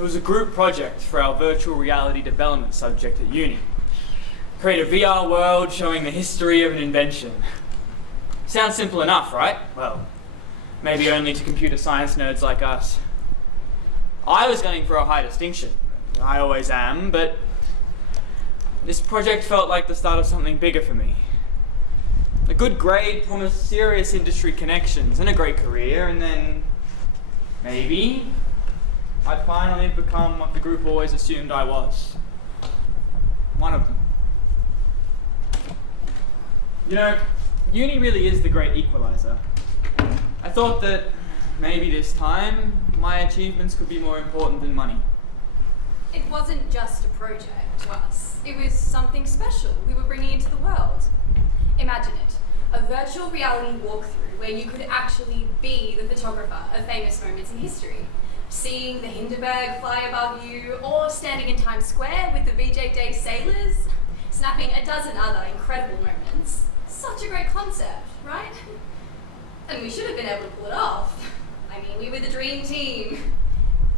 It was a group project for our virtual reality development subject at uni. Create a VR world showing the history of an invention. Sounds simple enough, right? Well, maybe only to computer science nerds like us. I was gunning for a high distinction. I always am, but this project felt like the start of something bigger for me. A good grade promised serious industry connections and a great career, and then maybe I'd finally become what the group always assumed I was. One of them. You know, uni really is the great equalizer. I thought that maybe this time my achievements could be more important than money. It wasn't just a project to us. It was something special we were bringing into the world. Imagine it, a virtual reality walkthrough where you could actually be the photographer of famous moments in history. Seeing the Hindenburg fly above you, or standing in Times Square with the VJ Day sailors, snapping a dozen other incredible moments. Such a great concept, right? And we should have been able to pull it off. I mean, we were the dream team.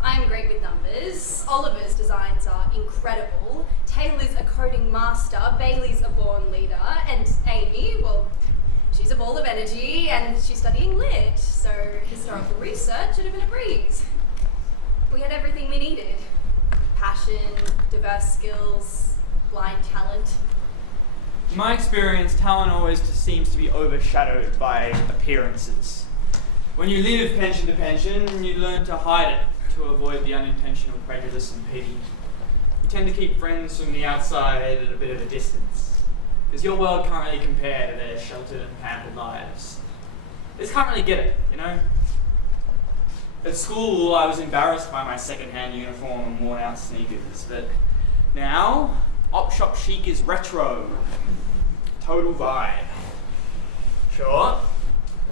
I'm great with numbers, Oliver's designs are incredible, Taylor's a coding master, Bailey's a born leader, and Amy, well, she's a ball of energy and she's studying lit, so historical research should have been a breeze. We had everything we needed. Passion, diverse skills, blind talent. In my experience, talent always just seems to be overshadowed by appearances. When you live pension to pension, you learn to hide it to avoid the unintentional prejudice and pity. You tend to keep friends from the outside at a bit of a distance, because your world can't really compare to their sheltered and pampered lives. They just can't really get it, you know? At school, I was embarrassed by my second-hand uniform and worn-out sneakers, but now, op shop chic is retro. Total vibe. Sure,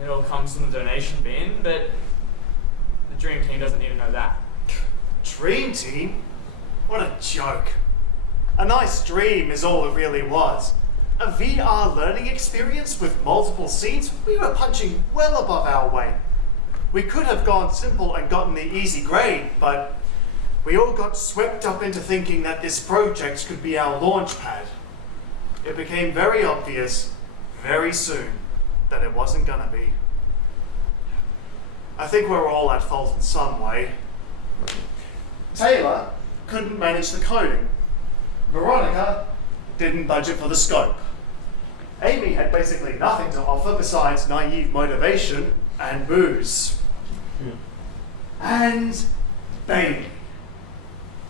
it all comes from the donation bin, but the Dream Team doesn't even know that. Dream Team? What a joke. A nice dream is all it really was. A VR learning experience with multiple seats, we were punching well above our weight. We could have gone simple and gotten the easy grade, but we all got swept up into thinking that this project could be our launch pad. It became very obvious, very soon, that it wasn't gonna be. I think we're all at fault in some way. Taylor couldn't manage the coding. Veronica didn't budget for the scope. Amy had basically nothing to offer besides naive motivation and booze. And Bailey.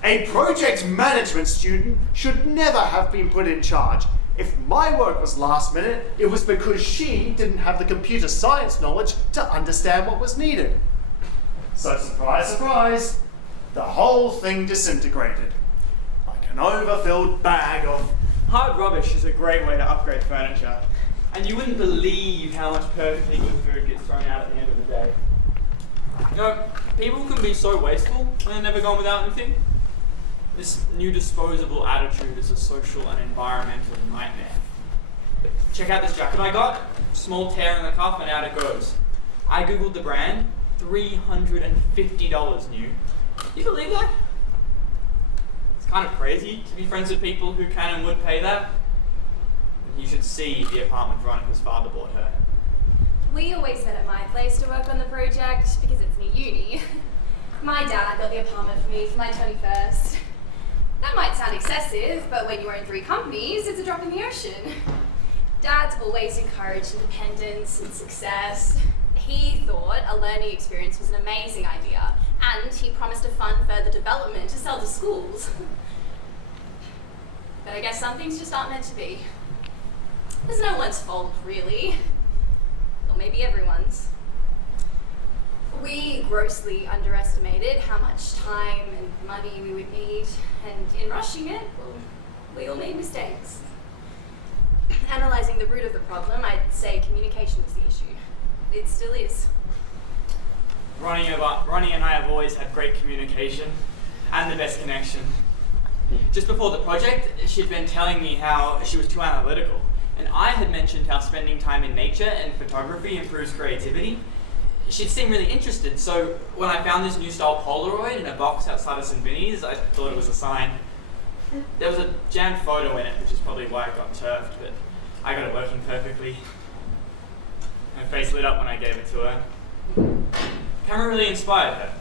A project management student should never have been put in charge. If my work was last minute, it was because she didn't have the computer science knowledge to understand what was needed. So surprise, surprise, the whole thing disintegrated. Like an overfilled bag of... Hard rubbish is a great way to upgrade furniture, and you wouldn't believe how much perfectly good food gets thrown out at the end of the day. You know, people can be so wasteful when they're never gone without anything. This new disposable attitude is a social and environmental nightmare. But check out this jacket I got. Small tear in the cuff and out it goes. I googled the brand, $350 new. You believe that? It's kind of crazy to be friends with people who can and would pay that. You should see the apartment Veronica's father bought her. We always met at my place to work on the project because it's near uni. My dad got the apartment for me for my 21st. That might sound excessive, but when you own 3 companies, it's a drop in the ocean. Dad's always encouraged independence and success. He thought a learning experience was an amazing idea, and he promised to fund further development to sell to schools. But I guess some things just aren't meant to be. It's no one's fault, really. Or maybe everyone's. We grossly underestimated how much time and money we would need, and in rushing it, well, we all made mistakes. Analysing the root of the problem, I'd say communication was the issue. It still is. Ronnie and I have always had great communication and the best connection. Just before the project, she'd been telling me how she was too analytical, and I had mentioned how spending time in nature and photography improves creativity. she'd seemed really interested, so when I found this new style Polaroid in a box outside of St. Vinny's, I thought it was a sign. There was a jammed photo in it, which is probably why it got turfed, but I got it working perfectly. Her face lit up when I gave it to her. Camera really inspired her.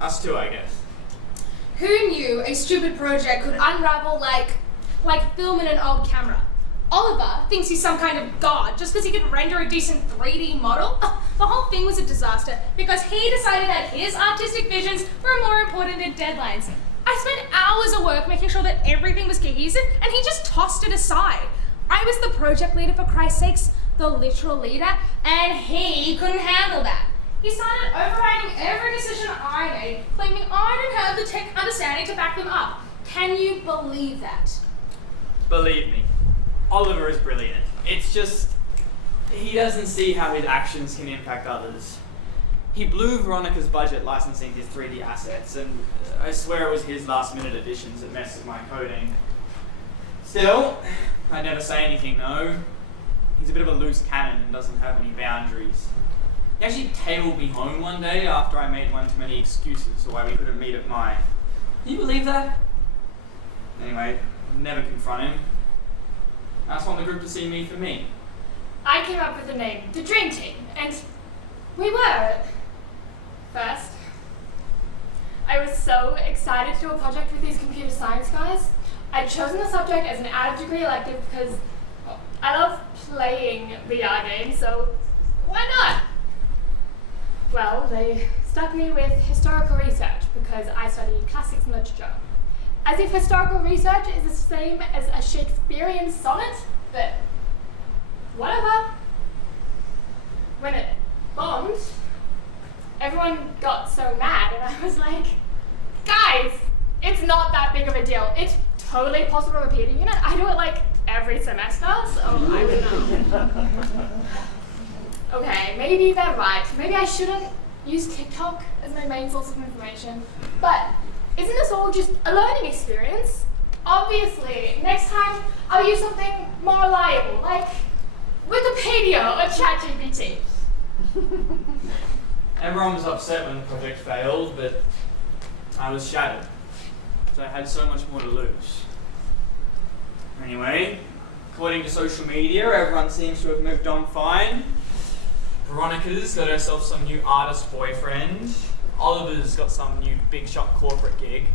Us too, I guess. Who knew a stupid project could unravel like film in an old camera? Oliver thinks he's some kind of god just because he can render a decent 3D model. The whole thing was a disaster because he decided that his artistic visions were more important than deadlines. I spent hours of work making sure that everything was cohesive and he just tossed it aside. I was the project leader, for Christ's sakes, the literal leader, and he couldn't handle that. He started overriding every decision I made, claiming I didn't have the tech understanding to back them up. Can you believe that? Believe me, Oliver is brilliant. It's just, he doesn't see how his actions can impact others. He blew Veronica's budget licensing his 3D assets, and I swear it was his last-minute additions that messed with my coding. Still, I'd never say anything, though. He's a bit of a loose cannon and doesn't have any boundaries. He actually tabled me home one day after I made one too many excuses for why we couldn't meet at mine. Can you believe that? Anyway, never confront him. I just want the group to see me for me. I came up with the name, the Dream Team, and we were first. I was so excited to do a project with these computer science guys. I'd chosen the subject as an out-of-degree elective because I love playing VR games, so why not? Well, they stuck me with historical research because I study classics and literature. As if historical research is the same as a Shakespearean sonnet, but whatever. When it bombed, everyone got so mad and I was like, guys, it's not that big of a deal. It's totally possible to repeat a unit. I do it like every semester, so I don't know. Okay, maybe they're right. Maybe I shouldn't use TikTok as my main source of information. But isn't this all just a learning experience? Obviously, next time I'll use something more reliable, like Wikipedia or ChatGPT. Everyone was upset when the project failed, but I was shattered. So I had so much more to lose. Anyway, according to social media, everyone seems to have moved on fine. Veronica's got herself some new artist boyfriend. Oliver's got some new big shot corporate gig.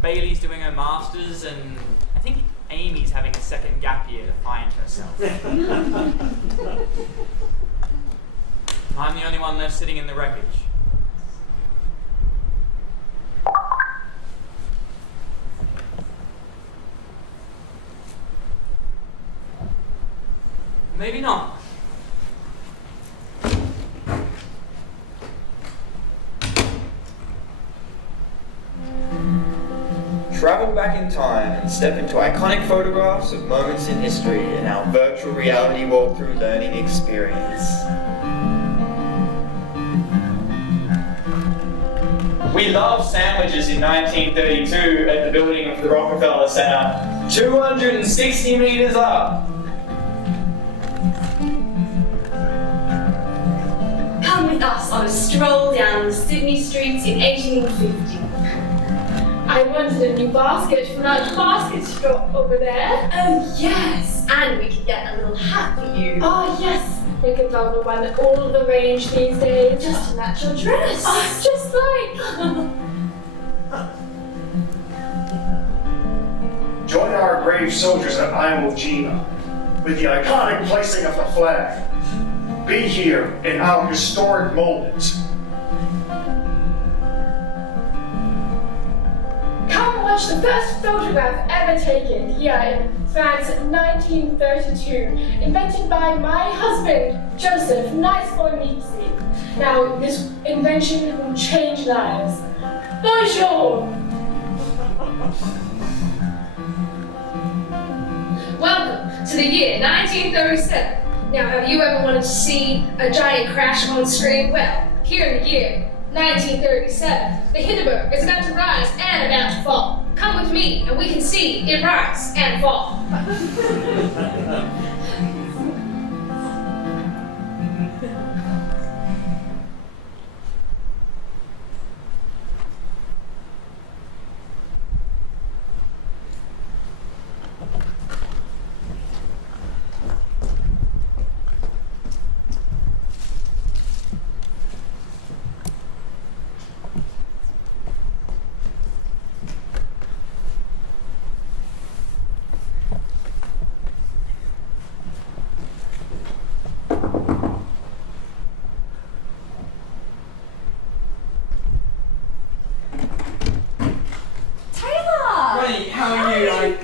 Bailey's doing her masters, and I think Amy's having a second gap year to find herself. I'm the only one left sitting in the wreckage. Maybe not. Travel back in time and step into iconic photographs of moments in history in our virtual reality walkthrough learning experience. We loved sandwiches in 1932 at the building of the Rockefeller Center, 260 meters up. Come with us on a stroll down the Sydney streets in 1850. I wanted a new basket from that basket store over there. Oh yes, and we could get a little hat for you. Oh yes, we could love the one all the rage these days. Just to match your dress. Oh, just like. Join our brave soldiers at Iwo Jima with the iconic placing of the flag. Be here in our historic moment. Come watch the first photograph ever taken here in France in 1932, invented by my husband, Joseph Nice-Fornizzi. Now, this invention will change lives. Bonjour! Welcome to the year 1937. Now, have you ever wanted to see a giant crash on screen? Well, here in the year 1937, the Hindenburg is about to rise and about to fall. Come with me and we can see it rise and fall.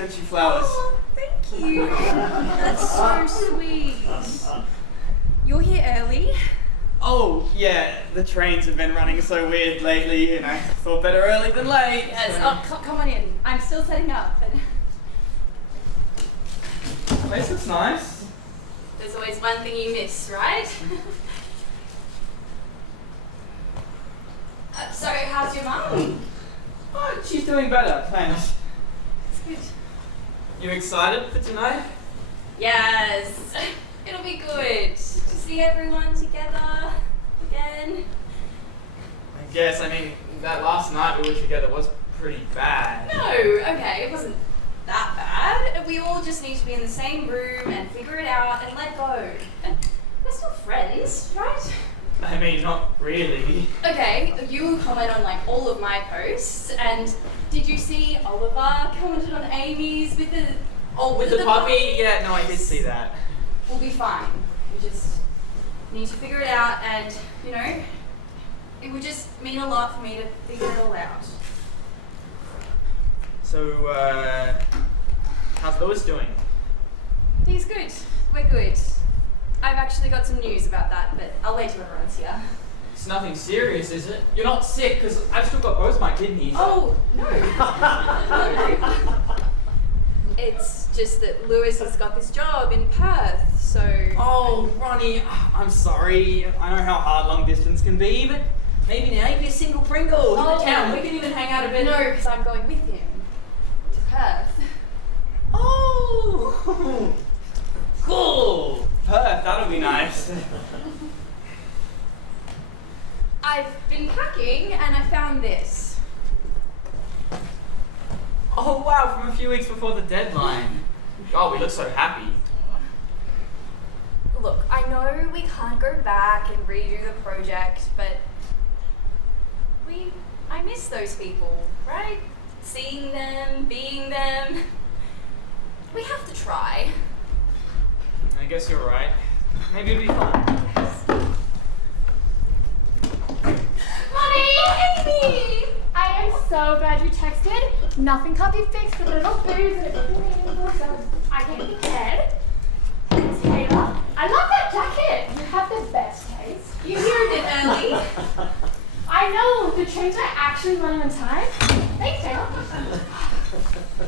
got you flowers. Oh, thank you. That's so sweet. You're here early? Oh, yeah, the trains have been running so weird lately, and I thought better early than late. Yes. so- Oh, come on in. I'm still setting up. And The place looks nice. there's always one thing you miss, right? So, how's your mum? Oh, she's doing better, thanks. It's good. You excited for tonight? Yes. It'll be good to see everyone together again. I guess, that last night we were together was pretty bad. No, okay, it wasn't that bad. We all just need to be in the same room and figure it out and let go. And we're still friends, right? Not really. Okay, you comment on like all of my posts, and did you see Oliver commented on Amy's with the With the puppy? Yeah, no, I did see that. We'll be fine. We just need to figure it out, and it would just mean a lot for me to figure it all out. So, how's Lewis doing? He's good. We're good. I've actually got some news about that, but I'll wait till everyone's here. It's nothing serious, is it? You're not sick, because I've still got both my kidneys. Oh, no. No. It's just that Lewis has got this job in Perth, so... Oh, Ronnie, I'm sorry. I know how hard long distance can be, but maybe now you'd be a single Pringle in the town. We can even hang out a bit. No, because I'm going with him to Perth. Oh, cool. Perth, that'll be nice. I've been packing and I found this. Oh, wow, from a few weeks before the deadline. Oh, we look so happy. Look, I know we can't go back and redo the project, but I miss those people, right? Seeing them, being them. We have to try. I guess you're right. Maybe it'll be fun. Mommy! Amy! I am so glad you texted. Nothing can't be fixed with a little booze and a cooking meeting, so I came prepared. Taylor, I love that jacket. You have the best taste. You here a bit early. I know, the trains are actually running on time. Thanks, Taylor.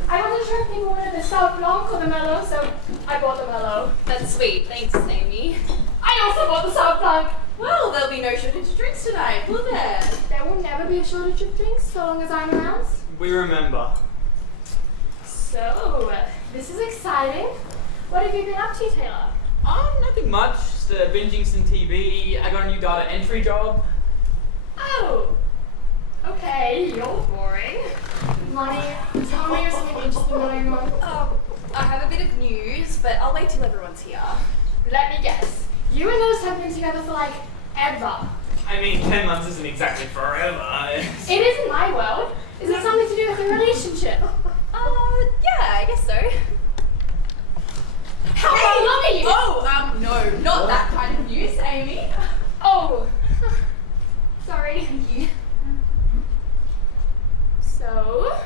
I wasn't sure if people wanted the Sauv Blanc or the Merlot, so I bought the Merlot. That's sweet. Thanks, Amy. I also bought the Sauv Blanc. Well, there'll be no shortage of drinks tonight, will there? There will never be a shortage of drinks so long as I'm around. We remember. So, this is exciting. What have you been up to, Taylor? Nothing much. Just binging some TV. I got a new data entry job. Oh, okay, you're boring. Money, tell me you're something interesting going on. Oh, I have a bit of news, but I'll wait till everyone's here. Let me guess. You and Lewis have been together for like ever. 10 months isn't exactly forever. It is in my world. Is it something to do with your relationship? Yeah, I guess so. How long are you? Oh, no, not that kind of news, Amy. Oh, sorry. Thank you. So,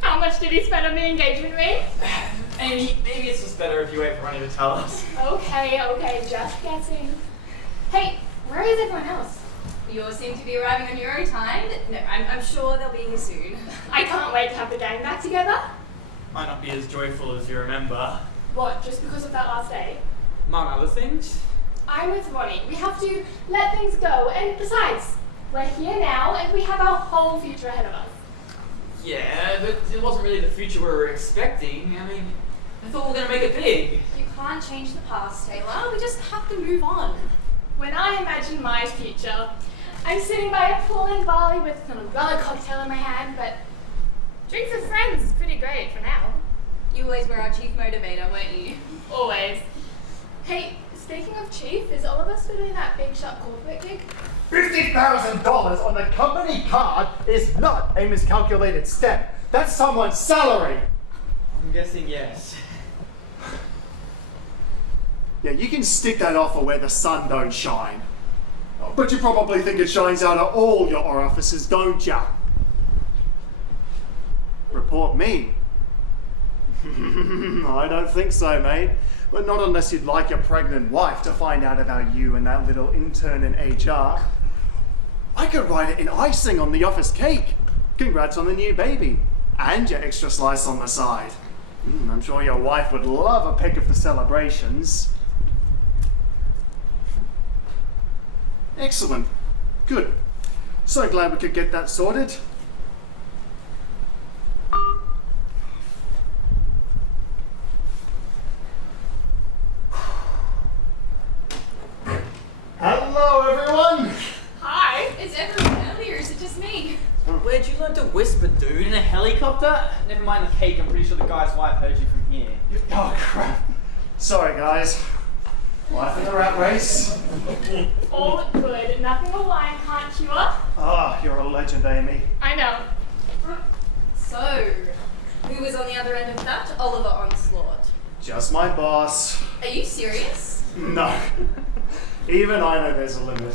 how much did he spend on the engagement ring? Amy, maybe it's just better if you wait for Ronnie to tell us. Okay, just guessing. Hey, where is everyone else? You all seem to be arriving on your own time. No, I'm sure they'll be here soon. I can't wait to have the gang back together. Might not be as joyful as you remember. What, just because of that last day? Among other things. I'm with Ronnie. We have to let things go. And besides, we're here now and we have our whole future ahead of us. Yeah, but it wasn't really the future we were expecting. I thought we were going to make it big. You can't change the past, Taylor. We just have to move on. When I imagine my future, I'm sitting by a pool in Bali with an umbrella cocktail in my hand, but drinks with friends is pretty great for now. You always were our chief motivator, weren't you? Always. Hey, speaking of chief, is Oliver still doing that big shot corporate gig? $50,000 on the company card is not a miscalculated step. That's someone's salary. I'm guessing yes. Yeah, you can stick that offer where the sun don't shine. But you probably think it shines out of all your orifices, don't ya? report me. I don't think so, mate. But not unless you'd like your pregnant wife to find out about you and that little intern in HR. I could write it in icing on the office cake. Congrats on the new baby. And your extra slice on the side. I'm sure your wife would love a pic of the celebrations. Excellent. Good. So glad we could get that sorted. Hello, everyone! Hi. Is everyone early or is it just me? Where'd you learn to whisper, dude? In a helicopter? Never mind the cake, I'm pretty sure the guy's wife heard you from here. Oh, crap. Sorry, guys. Life in the rat race. All good. Nothing a wine can't cure. Ah, you're a legend, Amy. I know. So, who was on the other end of that? Oliver Onslaught. Just my boss. Are you serious? No. Even I know there's a limit.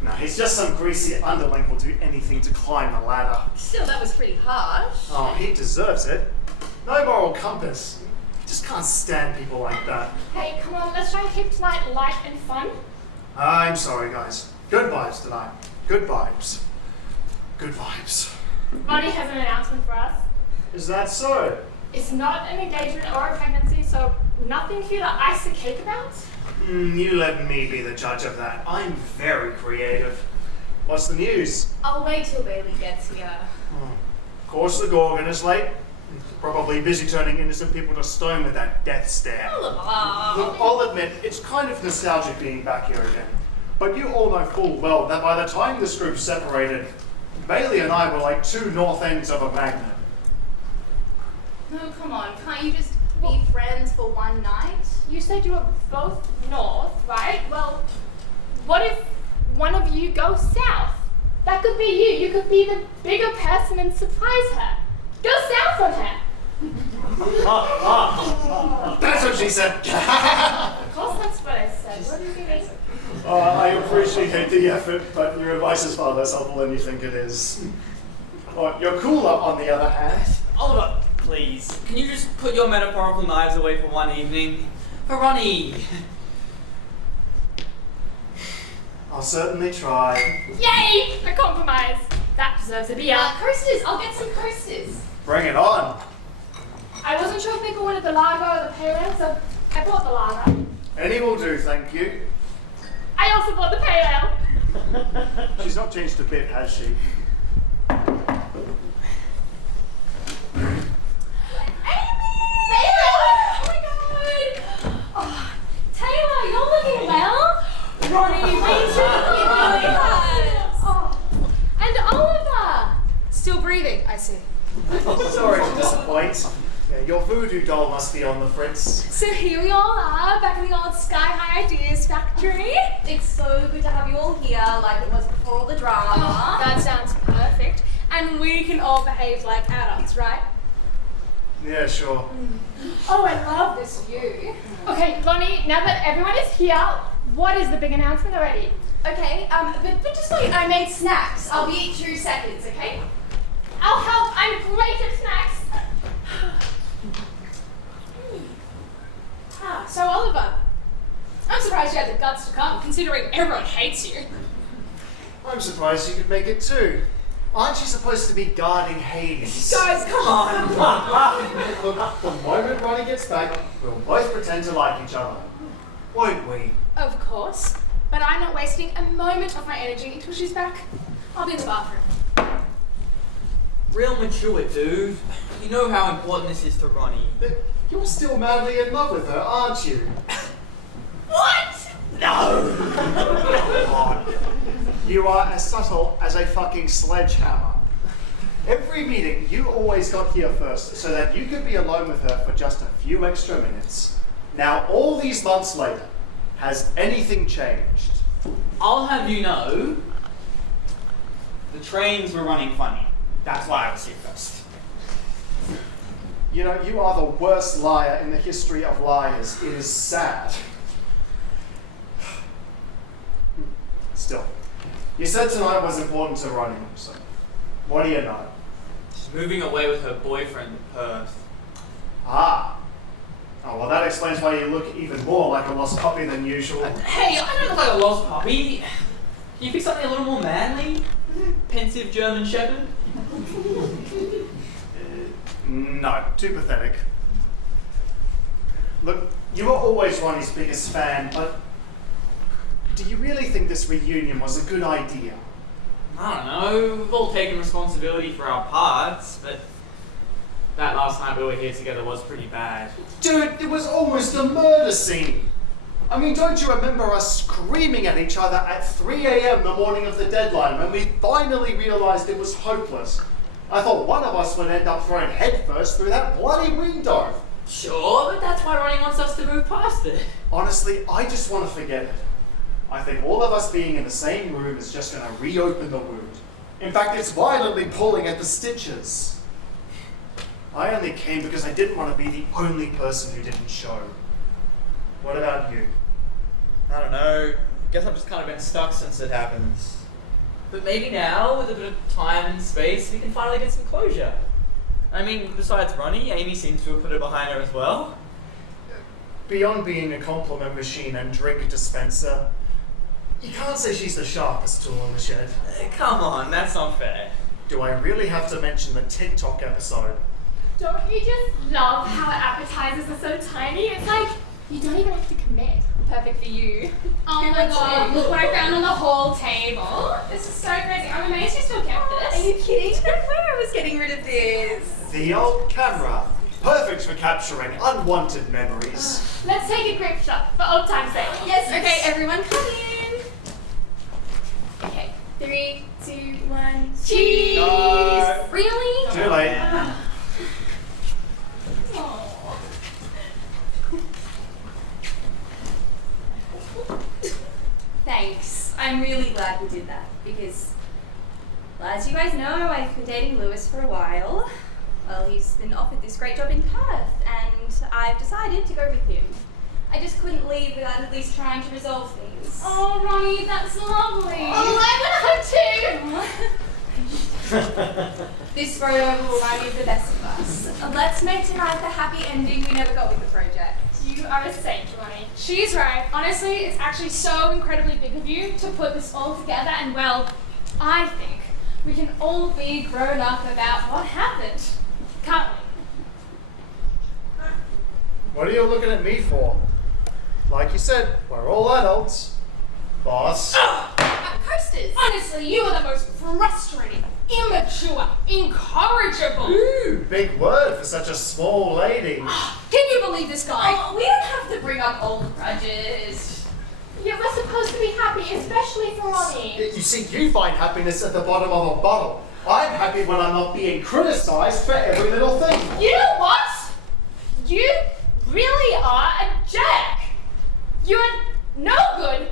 No, he's just some greasy underling who'll do anything to climb the ladder. Still, that was pretty harsh. Oh, he deserves it. No moral compass. He just can't stand people like that. Hey, come on, let's try and keep tonight light and fun. I'm sorry, guys. Good vibes tonight. Good vibes. Good vibes. Ronnie has an announcement for us. Is that so? It's not an engagement or a pregnancy, so nothing here to ice the cake about. You let me be the judge of that. I'm very creative. What's the news? I'll wait till Bailey gets here. Of course the Gorgon is late. Probably busy turning innocent people to stone with that death stare. Oliver. Look, I'll admit, it's kind of nostalgic being back here again. But you all know full well that by the time this group separated, Bailey and I were like two north ends of a magnet. No, come on. Can't you just be friends for one night? You said you were both north, right? Well, what if one of you goes south? That could be you. You could be the bigger person and surprise her. Go south on her. That's what she said! Of course, that's what I said. What do you think? I appreciate the effort, but your advice is far less helpful than you think it is. You're cooler, on the other hand. Oliver, please, can you just put your metaphorical knives away for one evening? For Ronnie! I'll certainly try. Yay! A compromise. That deserves a beer. Coasters. I'll get some coasters. Bring it on. I wasn't sure if people wanted the lager or the pale ale, so I bought the lager. Any will do, thank you. I also bought the pale ale. She's not changed a bit, has she? Taylor, you're looking well. Ronnie, me too. Oh. And Oliver. Still breathing, I see. Sorry to disappoint. Yeah, your voodoo doll must be on the fritz. So here we all are, back in the old Sky High Ideas Factory. It's so good to have you all here, like it was before all the drama. Oh, that sounds perfect. And we can all behave like adults, right? Yeah, sure. Oh, I love this view. Okay, Lonnie, now that everyone is here, what is the big announcement already? Okay, but just wait, I made snacks. I'll be 2 seconds, okay? I'll help. I'm great at snacks. So Oliver, I'm surprised you had the guts to come, considering everyone hates you. I'm surprised you could make it too. Aren't you supposed to be guarding Hades? Guys, come on! Look, the moment Ronnie gets back, we'll both pretend to like each other. Won't we? Of course, but I'm not wasting a moment of my energy until she's back. I'll be in the bathroom. Real mature, dude. You know how important this is to Ronnie. But you're still madly in love with her, aren't you? What? No! Come on. You are as subtle as a fucking sledgehammer. Every meeting, you always got here first so that you could be alone with her for just a few extra minutes. Now, all these months later, has anything changed? I'll have you know, the trains were running funny. That's why I was here first. You know, you are the worst liar in the history of liars. It is sad. Still, you said tonight was important to Ronnie, so what do you know? She's moving away with her boyfriend to Perth. Ah. Oh, well, that explains why you look even more like a lost puppy than usual. Hey, I don't look like a lost puppy. Can you pick something a little more manly? Pensive German Shepherd? No, too pathetic. Look, you were always Ronnie's biggest fan, but do you really think this reunion was a good idea? I don't know. We've all taken responsibility for our parts, but that last night we were here together was pretty bad. Dude, it was almost a murder scene. I mean, don't you remember us screaming at each other at 3 a.m. the morning of the deadline when we finally realized it was hopeless? I thought one of us would end up thrown headfirst through that bloody window. Sure, but that's why Ronnie wants us to move past it. Honestly, I just want to forget it. I think all of us being in the same room is just going to reopen the wound. In fact, it's violently pulling at the stitches. I only came because I didn't want to be the only person who didn't show. What about you? I don't know. Guess I've just kind of been stuck since it happened. But maybe now, with a bit of time and space, we can finally get some closure. I mean, besides Ronnie, Amy seems to have put it behind her as well. Beyond being a compliment machine and drink dispenser, you can't say she's the sharpest tool in the shed. Come on, that's not fair. Do I really have to mention the TikTok episode? Don't you just love how appetizers are so tiny? It's like you don't even have to commit. Perfect for you. Oh my god, look what I found on the whole table. This is so crazy. I'm amazed you still kept Are this. you kidding? No way I was getting rid of this. The old camera. Perfect for capturing unwanted memories. Let's take a group shot for old time's sake. Yes, okay, everyone come in. Okay, 3, 2, 1. Cheese! No. Really? Too late. Thanks. I'm really glad we did that because, well, as you guys know, I've been dating Lewis for a while. Well, he's been offered this great job in Perth, and I've decided to go with him. I just couldn't leave without at least trying to resolve things. Oh, Ronnie, that's lovely. Oh, I want to hug too! This photo will remind me of the best of us. Let's make tonight the happy ending we never got with the project. You are a saint, Ronnie. She's right. Honestly, it's actually so incredibly big of you to put this all together, and well, I think we can all be grown up about what happened. Can't we? What are you looking at me for? Like you said, we're all adults. Boss. Posters! Honestly, you are the most frustrating, immature, incorrigible. Ooh, big word for such a small lady. Can you believe this guy? Oh, we don't have to bring up old grudges. Yeah, we're supposed to be happy, especially for Ronnie. You see, you find happiness at the bottom of a bottle. I'm happy when I'm not being criticized for every little thing. You know what? You really are a jerk. You're no good,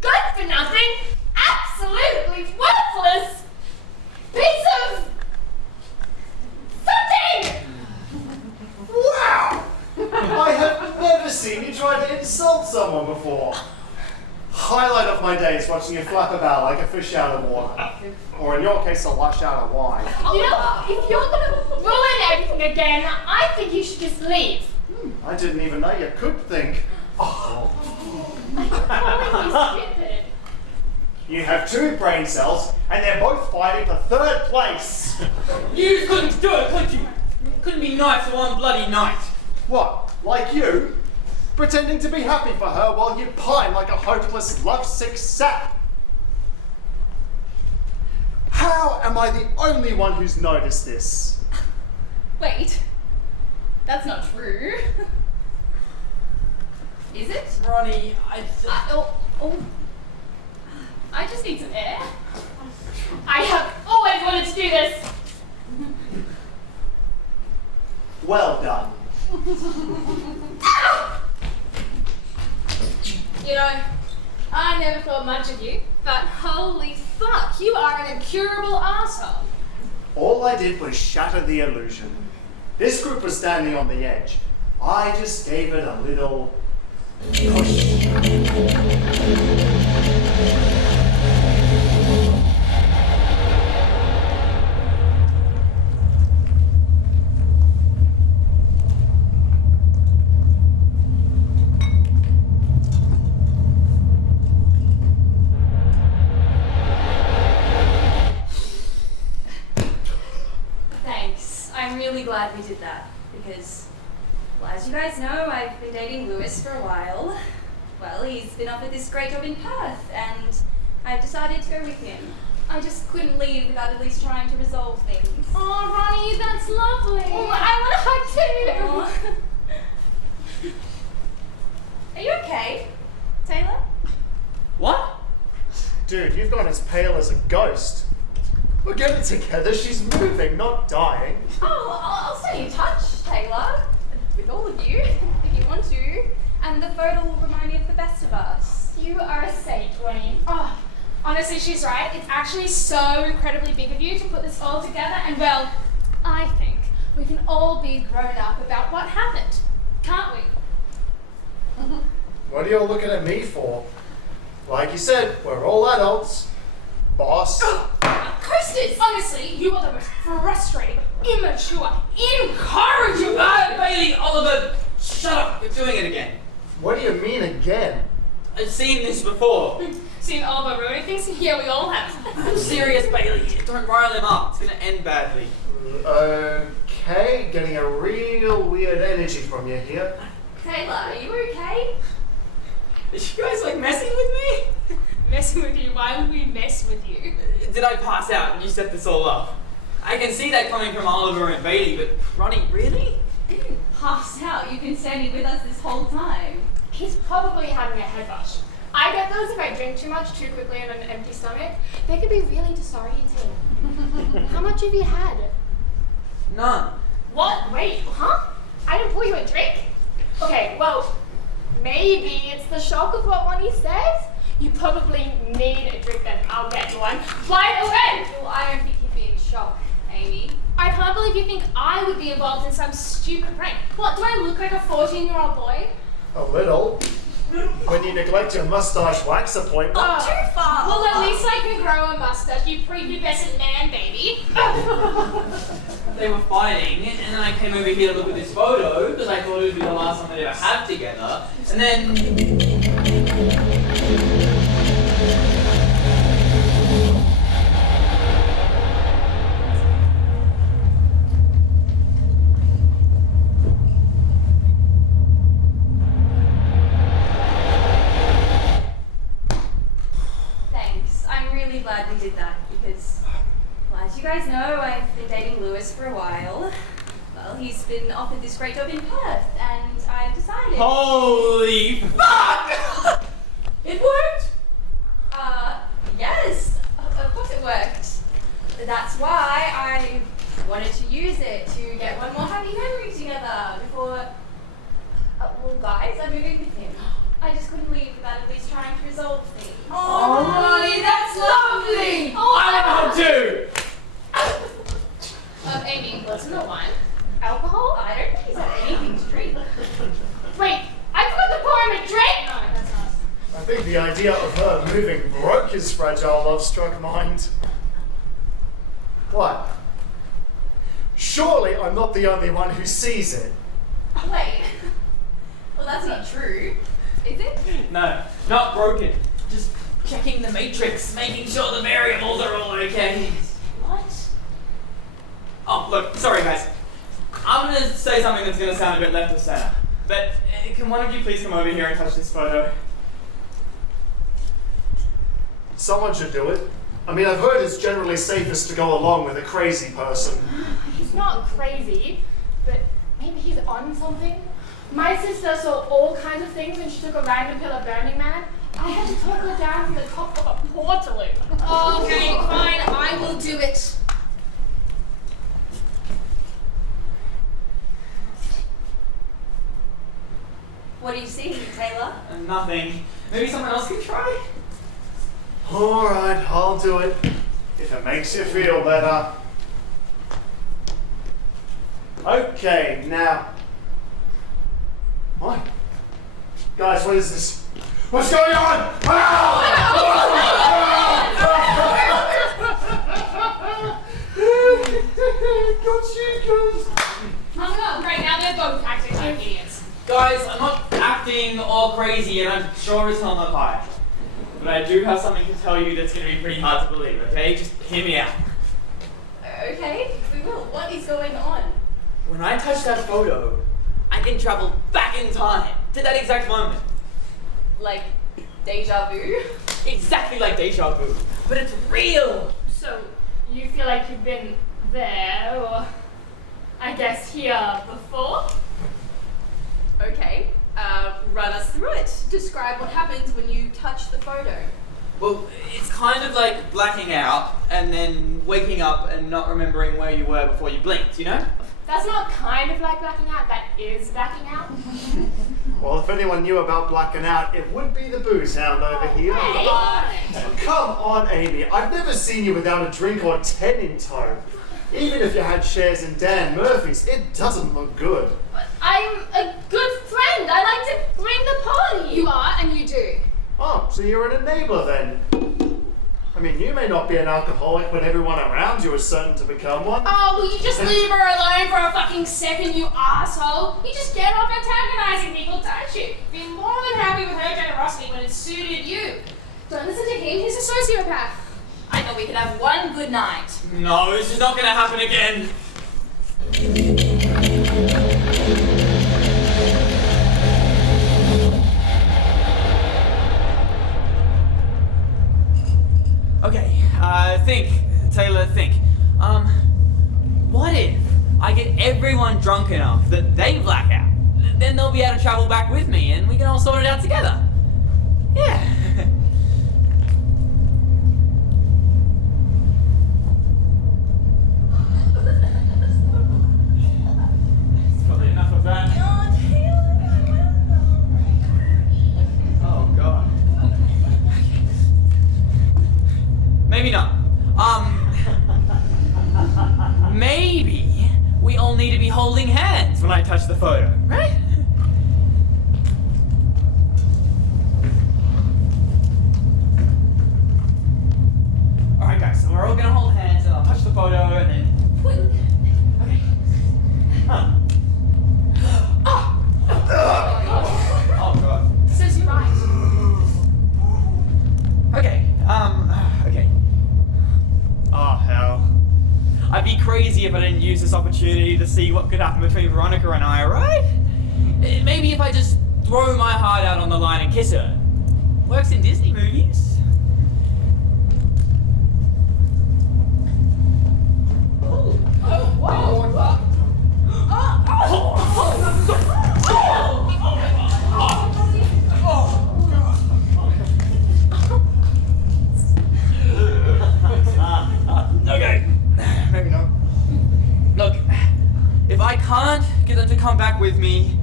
good for nothing, absolutely worthless piece of something! Wow! I have never seen you try to insult someone before. Highlight of my day is watching you flap about like a fish out of water. Or in your case, a lush out of wine. You know, if you're gonna ruin everything again, I think you should just leave. I didn't even know you could think. I'm calling you stupid. You have 2 brain cells, and they're both fighting for 3rd place. You couldn't do it, could you? Couldn't be nice for one bloody night. What, like you? Pretending to be happy for her while you pine like a hopeless, lovesick sap. How am I the only one who's noticed this? Wait, that's not true. Is it? Ronnie, I I just need some air. I have always wanted to do this. Well done. You know, I never thought much of you, but holy fuck, you are an incurable asshole. All I did was shatter the illusion. This group was standing on the edge. I just gave it a little push. I'm really glad we did that because, well, as you guys know, I've been dating Lewis for a while. Well, he's been offered this great job in Perth, and I've decided to go with him. I just couldn't leave without at least trying to resolve things. Oh, Ronnie, that's lovely. Oh, I want a hug too. Are you okay, Taylor? What? Dude, you've gone as pale as a ghost. We're getting together. She's moving, not dying. Oh, I'll stay in touch, Taylor, with all of you, if you want to. And the photo will remind me of the best of us. You are a saint, Ronnie. Oh, honestly, she's right. It's actually so incredibly big of you to put this all together, and well, I think we can all be grown up about what happened, can't we? What are you all looking at me for? Like you said, we're all adults. Boss. Coasters! Honestly, you are the most frustrating, immature, incorrigible. Bailey, Oliver, shut up! You're doing it again. What do you mean again? I've seen this before. Seen Oliver ruining things, and here we all have. I'm serious, Bailey. Don't rile him up. It's gonna end badly. Okay, getting a real weird energy from you here. Taylor, are you okay? Is you guys like messing with me? Messing with you? Why would we mess with you? Did I pass out when you set this all up? I can see that coming from Oliver and Bailey, but Ronnie, really? I didn't pass out. You've been standing with us this whole time. He's probably having a head rush. I get those if I drink too much too quickly on an empty stomach. They could be really disorienting. How much have you had? None. What? Wait, huh? I didn't pour you a drink? Okay, well, maybe it's the shock of what Ronnie says. You probably need a drink then. I'll get you one. Right away! Well, I don't think you'd be in shock, Amy. I can't believe you think I would be involved in some stupid prank. What, do I look like a 14-year-old boy? A little. When you neglect your mustache wax appointment. Not too far. Well, at least I can grow a mustache, you prepubescent man, baby. They were fighting, and then I came over here to look at this photo because I thought it would be the last one they'd ever have together. And then. Thanks. I'm really glad we did that because, well, as you guys know, I've been dating Lewis for a while. Well, he's been offered this great job in Perth, and I've decided. Holy fuck! It worked! Yes, of course it worked. That's why I wanted to use it to get one more happy memory together before. Well, guys, I'm moving with him. I just couldn't leave without at least trying to resolve things. Oh, Ronnie, that's lovely! I want to! Amy, what's in the wine? Alcohol? I don't think he's had anything to drink. Wait, I forgot to pour him a drink! No, that's not. I think the idea of her moving broke his fragile love-struck mind. What? Surely I'm not the only one who sees it. Wait. Well, that's not true, is it? No, not broken. Just checking the matrix, making sure the variables are all okay. What? Oh, look, sorry guys. I'm gonna say something that's gonna sound a bit left of center. But can one of you please come over here and touch this photo? Someone should do it. I mean, I've heard it's generally safest to go along with a crazy person. He's not crazy, but maybe he's on something. My sister saw all kinds of things when she took a random pill at Burning Man. I had to talk her down from the top of a portaloo. Okay, fine, I will do it. What do you see, Taylor? Nothing. Maybe someone else can try? Alright, I'll do it. If it makes you feel better. Okay, now. What? Guys, what is this? What's going on? Right now they're both acting like idiots. Guys, I'm not acting all crazy and I'm sure as hell not high. But I do have something to tell you that's going to be pretty hard to believe, okay? Just hear me out. Okay, we will. What is going on? When I touch that photo, I can travel back in time to that exact moment. Like deja vu? Exactly like deja vu, but it's real. So, you feel like you've been there, or I guess here before? Okay, run us through it. Describe what happens when you touch the photo. Well, it's kind of like blacking out and then waking up and not remembering where you were before you blinked, you know? That's not kind of like blacking out, that is blacking out. Well, if anyone knew about blacking out, it would be the booze hound over here. Come on, Amy. I've never seen you without a drink or 10 in tow. Even if you had shares in Dan Murphy's, it doesn't look good. I'm a good friend. I like to bring the party. You are, and you do. Oh, so you're an enabler then? I mean, you may not be an alcoholic, but everyone around you is certain to become one. Oh, will you just leave her alone for a fucking second, you asshole? You just get off antagonizing people, don't you? Be more than happy with her generosity when it suited you. Don't listen to him, he's a sociopath. I thought we could have one good night. No, this is not gonna happen again. Okay, Taylor, think. What if I get everyone drunk enough that they black out? Then they'll be able to travel back with me and we can all sort it out together. Yeah. Probably enough of that. Oh, God. Maybe not. Maybe we all need to be holding hands when I touch the photo, right? Alright guys, so we're all gonna hold hands and I'll touch the photo and then... Okay. Oh God. Says you're right. Okay, okay. Oh, hell. I'd be crazy if I didn't use this opportunity to see what could happen between Veronica and I, right? Maybe if I just throw my heart out on the line and kiss her. Works in Disney movies. Okay, maybe not. Look, if I can't get them to come back with me,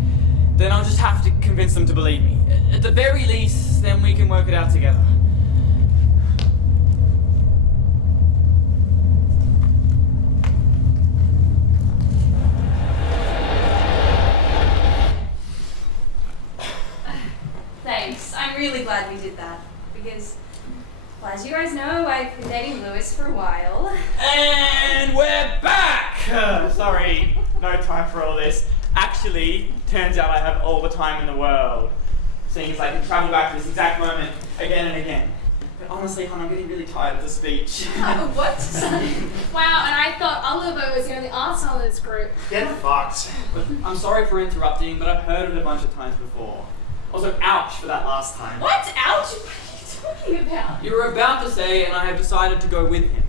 then I'll just have to convince them to believe me. At the very least, then we can work it out together. Thanks. I'm really glad we did that. Because, well, as you guys know, I've been dating Lewis for a while. And we're back! Sorry, no time for all this. Actually, turns out I have all the time in the world. Seeing as I can travel back to this exact moment again and again. But honestly, hon, I'm getting really tired of the speech. What? Wow, and I thought Oliver was the only arsehole in this group. Get fucked. I'm sorry for interrupting, but I've heard it a bunch of times before. Also, ouch for that last time. What? Ouch? What are you talking about? You were about to say, and I have decided to go with him.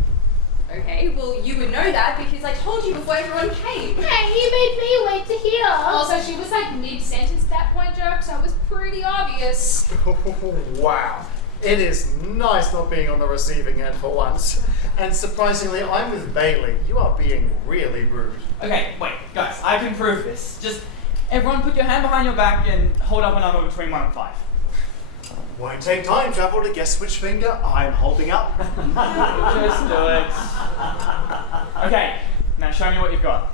Okay, well, you would know that because I told you before everyone came. Hey, you made me wait to hear. Also, she was like mid-sentence at that point, joke, so it was pretty obvious. Wow. It is nice not being on the receiving end for once. And surprisingly, I'm with Bailey. You are being really rude. Okay, wait, guys, I can prove this. Just everyone put your hand behind your back and hold up a number between 1 and 5. Won't take time travel to guess which finger I'm holding up. Just do it. Okay, now show me what you've got.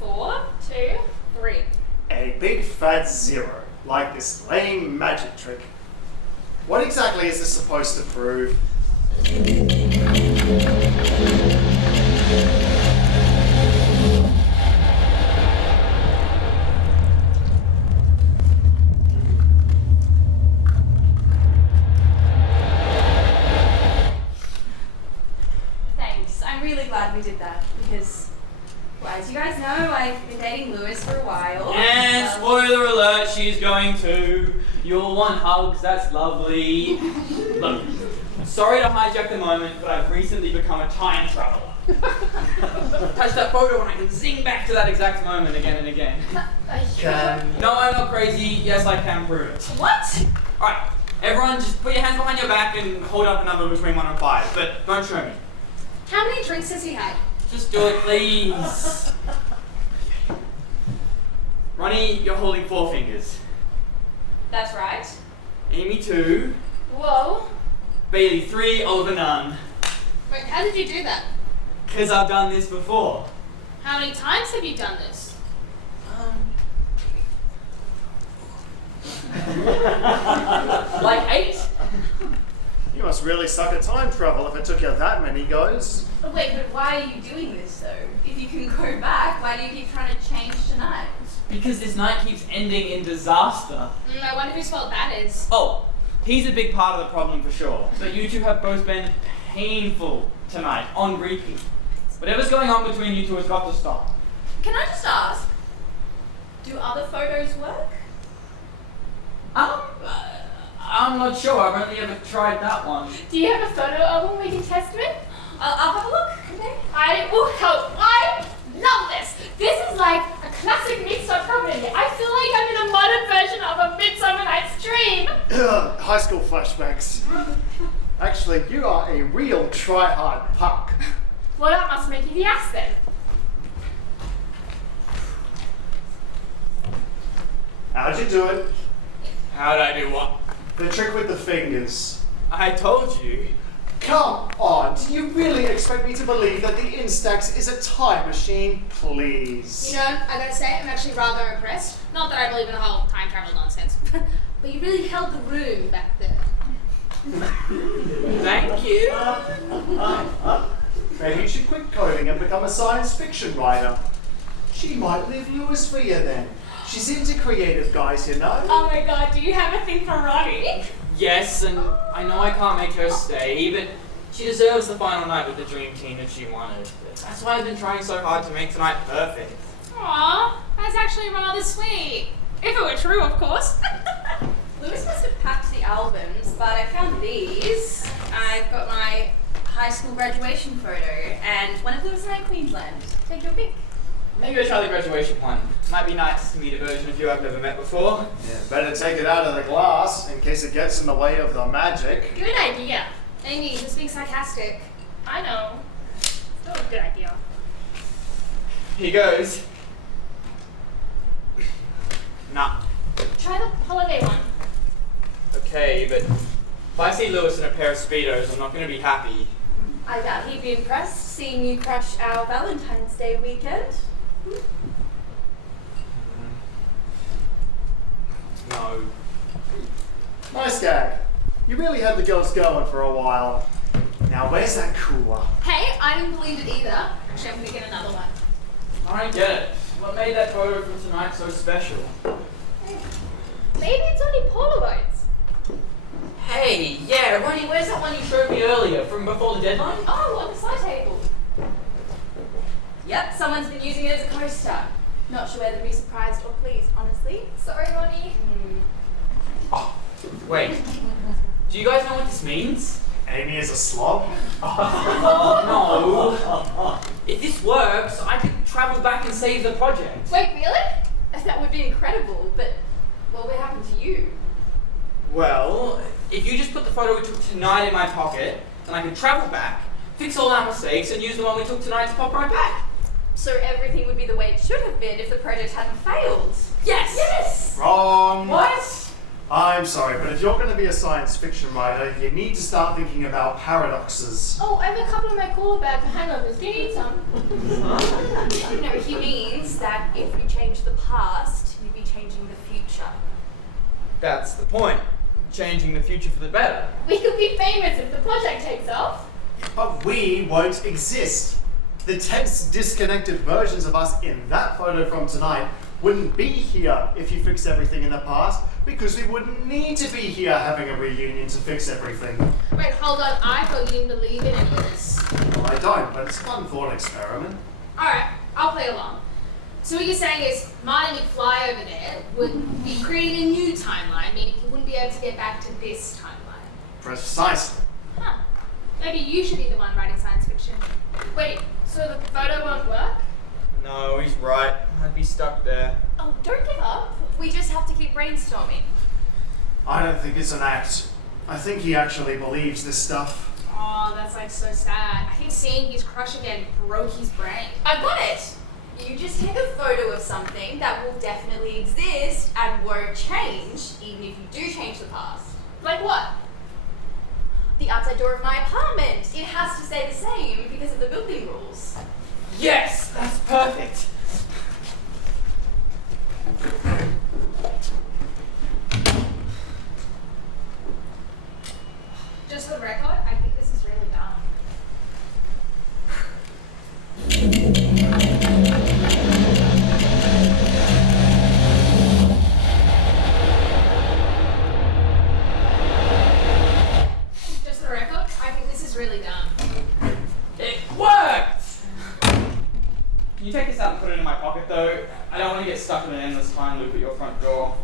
4, 2, 3. A big fat 0, like this lame magic trick. What exactly is this supposed to prove? Thanks. I'm really glad we did that because, Well, as you guys know, I've been dating Lewis for a while. And spoiler alert, she's going to. You'll want hugs, that's lovely. Look, sorry to hijack the moment, but I've recently become a time traveler. Touch that photo and I can zing back to that exact moment again and again. No, I'm not crazy. Yes, I can prove it. What? Alright, everyone just put your hands behind your back and hold up a number between 1 and 5, but don't show me. How many drinks has he had? Just do it, please. Ronnie, you're holding 4 fingers. That's right. Amy 2, Whoa. Bailey 3, Oliver none. Wait, how did you do that? Because I've done this before. How many times have you done this? Like 8? You must really suck at time travel if it took you that many goes. Wait, but why are you doing this though? If you can go back, why do you keep trying to change tonight? Because this night keeps ending in disaster. I wonder whose fault that is. Oh, he's a big part of the problem for sure. But you two have both been painful tonight, on repeat. Whatever's going on between you two has got to stop. Can I just ask, do other photos work? I'm not sure. I've only ever tried that one. Do you have a photo album we can test with? I'll have a look, okay? I will help. I love this. This is like a classic Midsummer property. I feel like I'm in a modern version of a Midsummer Night's Dream. High school flashbacks. Actually, you are a real try-hard punk. Well, that must make you the ass then. How'd you do it? How'd I do what? The trick with the fingers. I told you. Come on, do you really expect me to believe that the Instax is a time machine? Please. You know, I gotta say, I'm actually rather impressed. Not that I believe in the whole time travel nonsense, but you really held the room back there. Thank you. Maybe you should quit coding and become a science fiction writer. She might leave Lewis for you then. She's into creative guys, you know. Oh my god, do you have a thing for Ronnie? Yes, and I know I can't make her stay, but she deserves the final night with the dream team if she wanted. That's why I've been trying so hard to make tonight perfect. Aw, that's actually rather sweet. If it were true, of course. Lewis must have packed the albums, but I found these. I've got my high school graduation photo and one of Lewis and I Queensland. Take your pick. Maybe I'll try the graduation one. Might be nice to meet a version of you I've never met before. Yeah, better take it out of the glass in case it gets in the way of the magic. Good idea. Amy, just being sarcastic. I know. Still a good idea. Here goes. Nah. Try the holiday one. Okay, but if I see Lewis in a pair of Speedos, I'm not going to be happy. I doubt he'd be impressed seeing you crush our Valentine's Day weekend. No. Nice gag. You really had the girls going for a while. Now where's that cooler? Hey, I didn't believe it either. Actually, I'm gonna get another one. I don't get it. What made that photo from tonight so special? Maybe it's only Polaroids. Hey, yeah, Ronnie, where's that one you showed me earlier from before the deadline? Oh, on the side table. Yep, someone's been using it as a coaster. Not sure whether to be surprised or pleased, honestly. Sorry, Ronnie. Oh, wait. Do you guys know what this means? Amy is a slob? No. If this works, I could travel back and save the project. Wait, really? That would be incredible, but what would happen to you? Well, if you just put the photo we took tonight in my pocket, then I could travel back, fix all our mistakes, and use the one we took tonight to pop right back. So everything would be the way it should have been if the project hadn't failed. Yes! Yes! Wrong. What? I'm sorry, but if you're going to be a science fiction writer, you need to start thinking about paradoxes. Oh, I have a couple in my cooler bag for hangovers. Do you need some? No, he means that if you change the past, you'd be changing the future. That's the point. Changing the future for the better. We could be famous if the project takes off. But we won't exist. The tense, disconnected versions of us in that photo from tonight wouldn't be here if you fixed everything in the past, because we wouldn't need to be here having a reunion to fix everything. Wait, hold on. I thought you didn't believe in any of this. Well, I don't, but it's a fun thought experiment. Alright, I'll play along. So what you're saying is Marty McFly over there would be creating a new timeline, meaning he wouldn't be able to get back to this timeline. Precisely. Huh. Maybe you should be the one writing science fiction. Wait, so the photo won't work? No, he's right. I'd be stuck there. Oh, don't give up. We just have to keep brainstorming. I don't think it's an act. I think he actually believes this stuff. Oh, that's like so sad. I think seeing his crush again broke his brain. I've got it. You just take a photo of something that will definitely exist and won't change, even if you do change the past. Like what? The outside door of my apartment. It has to stay the same because of the building rules. Yes, that's perfect. Just for the record, I think this is really dumb. Just for the record, I think this is really dumb. It worked! Can you take this out and put it in my pocket though? I don't want to get stuck in an endless time loop at your front door.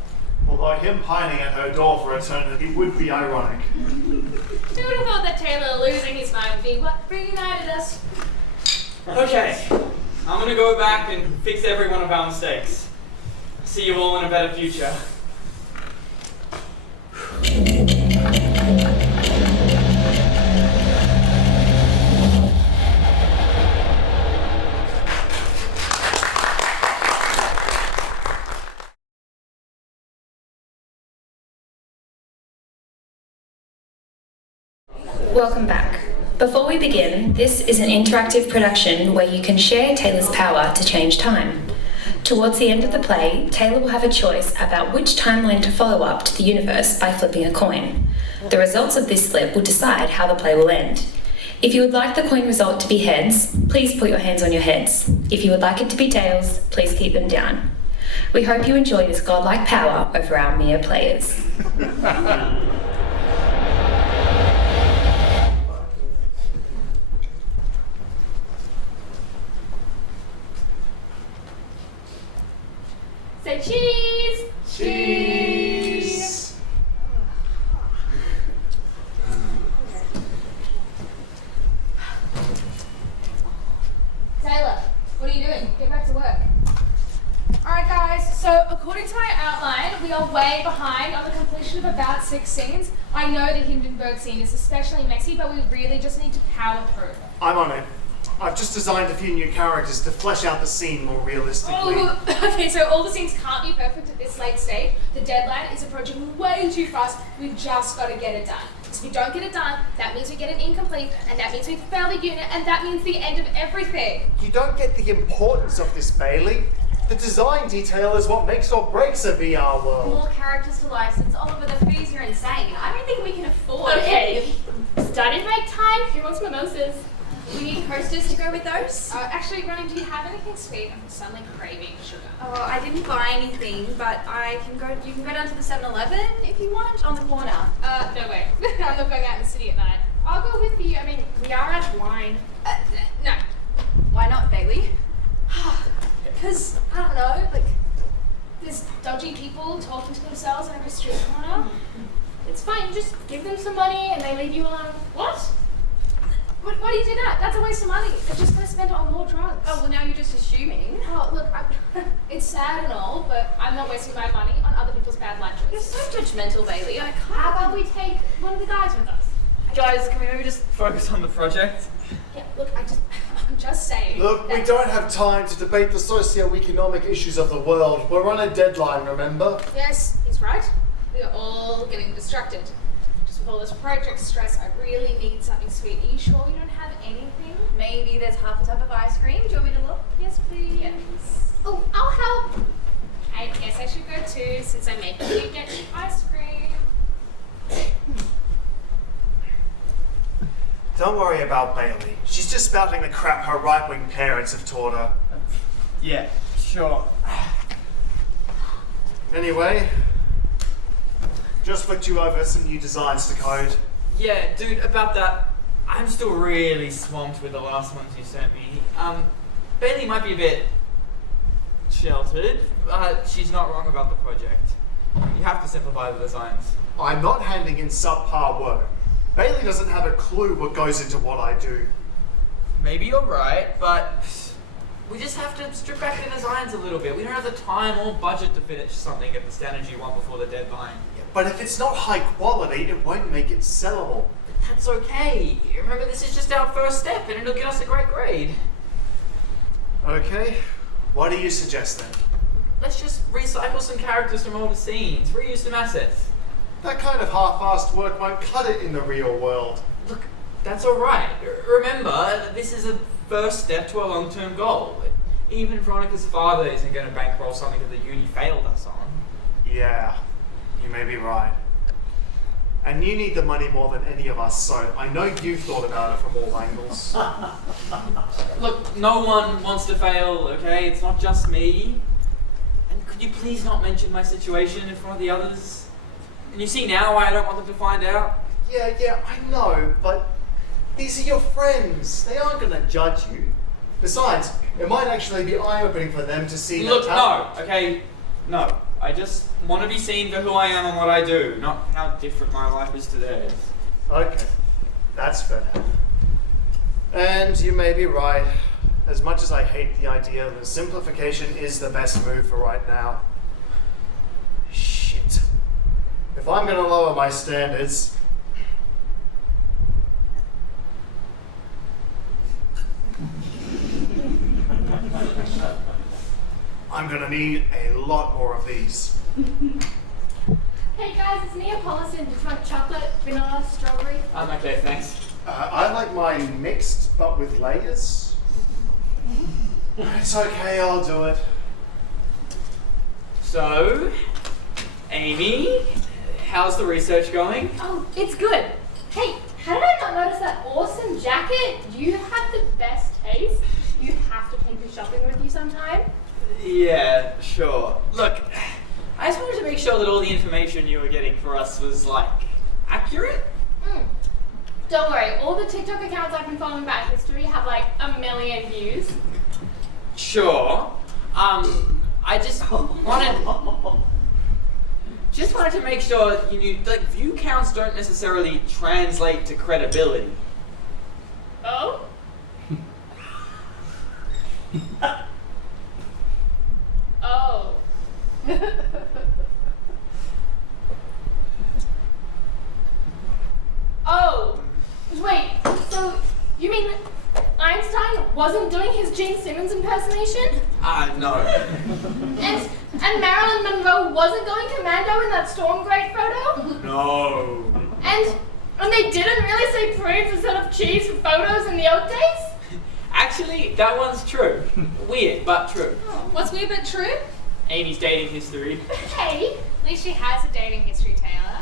Although him pining at her door for eternity would be ironic. Who would have thought that Taylor losing his mind would be what reunited us? Okay, I'm gonna go back and fix every one of our mistakes. See you all in a better future. Welcome back. Before we begin, this is an interactive production where you can share Taylor's power to change time. Towards the end of the play, Taylor will have a choice about which timeline to follow up to the universe by flipping a coin. The results of this flip will decide how the play will end. If you would like the coin result to be heads, please put your hands on your heads. If you would like it to be tails, please keep them down. We hope you enjoy this godlike power over our mere players. Say cheese! Cheese! Taylor, what are you doing? Get back to work. Alright guys, so according to my outline, we are way behind on the completion of about 6 scenes. I know the Hindenburg scene is especially messy, but we really just need to power through. I'm on it. I've just designed a few new characters to flesh out the scene more realistically. Oh, okay, so all the scenes can't be perfect at this late stage. The deadline is approaching way too fast. We've just got to get it done. Because if we don't get it done, that means we get it incomplete, and that means we fail the unit, and that means the end of everything. You don't get the importance of this, Bailey. The design detail is what makes or breaks a VR world. More characters to license. Oliver, the fees are insane. I don't think we can afford Okay, study break time. Who wants mimosas? We need posters to go with those. Actually, Ronnie, do you have anything sweet? I'm suddenly craving sugar. Oh, I didn't buy anything, but I can go. You can go down to the 7-Eleven if you want, on the corner. No way. I'm not going out in the city at night. I'll go with you. I mean, we are out of wine. No. Why not, Bailey? Because, I don't know, like, there's dodgy people talking to themselves on every street corner. It's fine, you just give them some money and they leave you alone. What? Why do you do that? That's a waste of money. They're just going to spend it on more drugs. Oh, well, now you're just assuming. Oh, look, it's sad and all, but I'm not wasting my money on other people's bad life You're choices. so judgmental, Bailey. I can't. How about we take one of the guys with us? Guys, can we maybe just focus on the project? Yeah, look, I'm just saying. Look, we don't have time to debate the socio-economic issues of the world. We're on a deadline, remember? Yes, he's right. We are all getting distracted. Just with all this project stress, I really need something sweet. Are you sure we don't have anything? Maybe there's half a tub of ice cream. Do you want me to look? Yes, please. Yes. Oh, I'll help. I guess I should go too, since I'm making you get ice cream. Don't worry about Bailey. She's just spouting the crap her right-wing parents have taught her. Yeah, sure. Anyway, just flicked you over some new designs to code. Yeah, dude, about that, I'm still really swamped with the last ones you sent me. Bailey might be a bit sheltered, but she's not wrong about the project. You have to simplify the designs. I'm not handing in subpar work. Bailey doesn't have a clue what goes into what I do. Maybe you're right, but we just have to strip back the designs a little bit. We don't have the time or budget to finish something at the standards you want before the deadline. But if it's not high quality, it won't make it sellable. But that's okay. Remember, this is just our first step and it'll get us a great grade. Okay, what do you suggest then? Let's just recycle some characters from older scenes, reuse some assets. That kind of half-assed work won't cut it in the real world. Look, that's alright. Remember, this is a first step to a long-term goal. Even Veronica's father isn't going to bankroll something that the uni failed us on. Yeah, you may be right. And you need the money more than any of us, so I know you've thought about it from all angles. Look, no one wants to fail, okay? It's not just me. And could you please not mention my situation in front of the others? And you see now why I don't want them to find out? Yeah, I know, but these are your friends. They aren't going to judge you. Besides, it might actually be eye-opening for them to see Look, that no, okay? No. I just want to be seen for who I am and what I do, not how different my life is to theirs. Okay, that's fair. And you may be right. As much as I hate the idea, the simplification is the best move for right now. Shit. If I'm going to lower my standards... I'm going to need a lot more of these. Hey guys, it's Neapolitan. Do you want chocolate, vanilla, strawberry? Okay, thanks. I like mine mixed, but with layers. It's okay, I'll do it. So, Amy, how's the research going? Oh, it's good. Hey, how did I not notice that awesome jacket? You have the best taste. You have to take me shopping with you sometime. Yeah, sure. Look, I just wanted to make sure that all the information you were getting for us was, like, accurate. Don't worry, all the TikTok accounts I've been following back history have like 1 million views. Sure. I just wanted to make sure you knew, like, view counts don't necessarily translate to credibility. Oh? Oh. Oh. Wait, so you mean Einstein wasn't doing his Gene Simmons impersonation? No. And Marilyn Monroe wasn't going commando in that Storm Great photo? No. And they didn't really say prunes instead of cheese for photos in the old days? Actually, that one's true. Weird, but true. What's weird but true? Amy's dating history. Hey. At least she has a dating history, Taylor.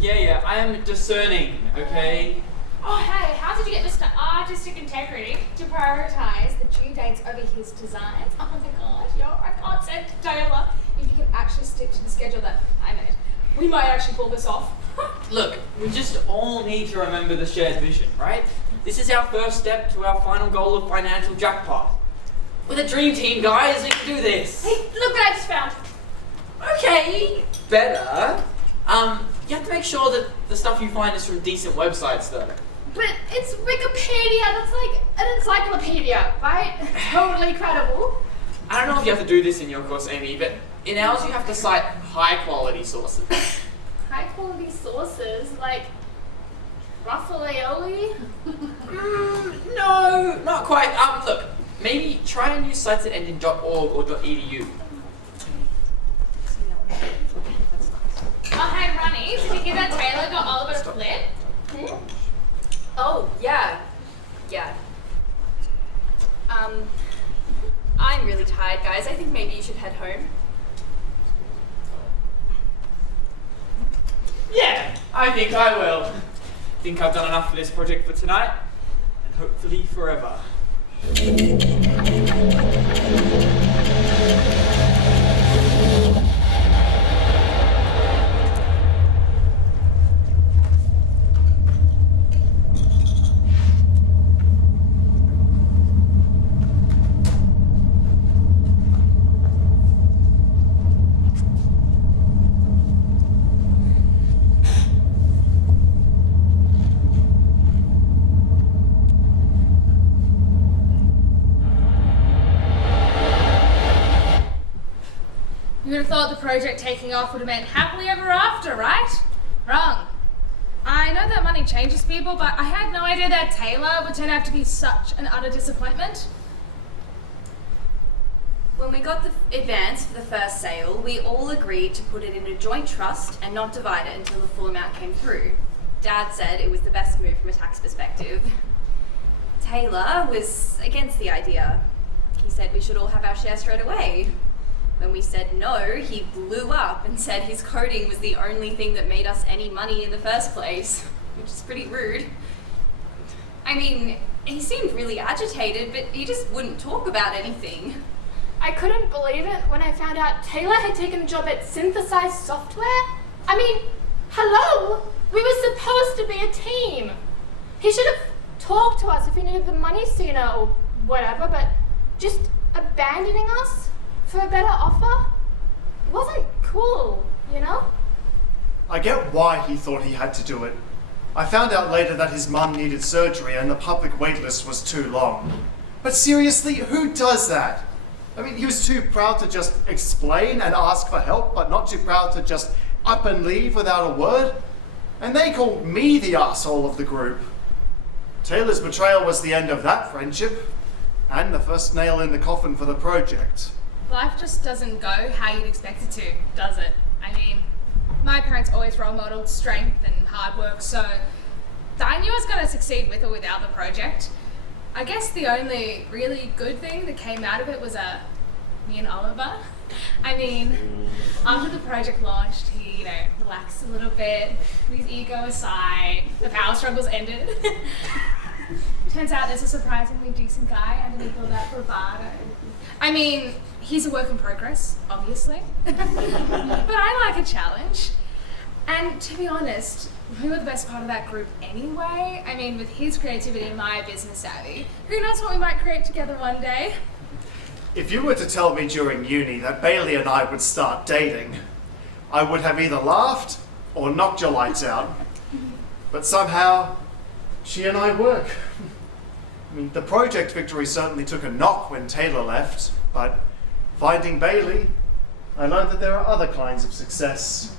Yeah, I am discerning, okay? Oh, hey, how did you get Mr. Artistic Integrity to prioritise the due dates over his designs? Oh my god, I can't stand Taylor. If you can actually stick to the schedule that I made, we might actually pull this off. Look, we just all need to remember the shared vision, right? This is our first step to our final goal of financial jackpot. We're the dream team, guys. We can do this. Hey, look what I just found. Okay, better. You have to make sure that the stuff you find is from decent websites, though. But it's Wikipedia. That's like an encyclopedia, right? Totally credible. I don't know if you have to do this in your course, Amy, but in ours you have to cite high-quality sources. High quality sources like Raffaelli. No, not quite. Look, maybe try and use sites that end in .org or .edu. Oh, hey, Ronnie, did you hear that Taylor got Oliver to flip? Oh, yeah. I'm really tired, guys. I think maybe you should head home. Yeah, I think I will. Think I've done enough for this project for tonight, and hopefully forever. would have thought the project taking off would have meant happily ever after, right? Wrong. I know that money changes people, but I had no idea that Taylor would turn out to be such an utter disappointment. When we got the advance for the first sale, we all agreed to put it in a joint trust and not divide it until the full amount came through. Dad said it was the best move from a tax perspective. Taylor was against the idea. He said we should all have our share straight away. When we said no, he blew up and said his coding was the only thing that made us any money in the first place, which is pretty rude. I mean, he seemed really agitated, but he just wouldn't talk about anything. I couldn't believe it when I found out Taylor had taken a job at Synthesized Software. I mean, hello? We were supposed to be a team. He should have talked to us if he needed the money sooner or whatever, but just abandoning us for a better offer? It wasn't cool, you know? I get why he thought he had to do it. I found out later that his mum needed surgery and the public waitlist was too long. But seriously, who does that? I mean, he was too proud to just explain and ask for help, but not too proud to just up and leave without a word. And they called me the arsehole of the group. Taylor's betrayal was the end of that friendship, and the first nail in the coffin for the project. Life just doesn't go how you'd expect it to, does it? I mean, my parents always role modeled strength and hard work, so I knew I was going to succeed with or without the project. I guess the only really good thing that came out of it was me and Oliver. I mean, after the project launched, he, relaxed a little bit, put his ego aside, the power struggles ended. Turns out there's a surprisingly decent guy underneath all that bravado. I mean, he's a work in progress, obviously. But I like a challenge. And to be honest, we were the best part of that group anyway. I mean, with his creativity and my business savvy, who knows what we might create together one day? If you were to tell me during uni that Bailey and I would start dating, I would have either laughed or knocked your lights out. But somehow, she and I work. I mean, the project victory certainly took a knock when Taylor left, but finding Bailey, I learned that there are other kinds of success.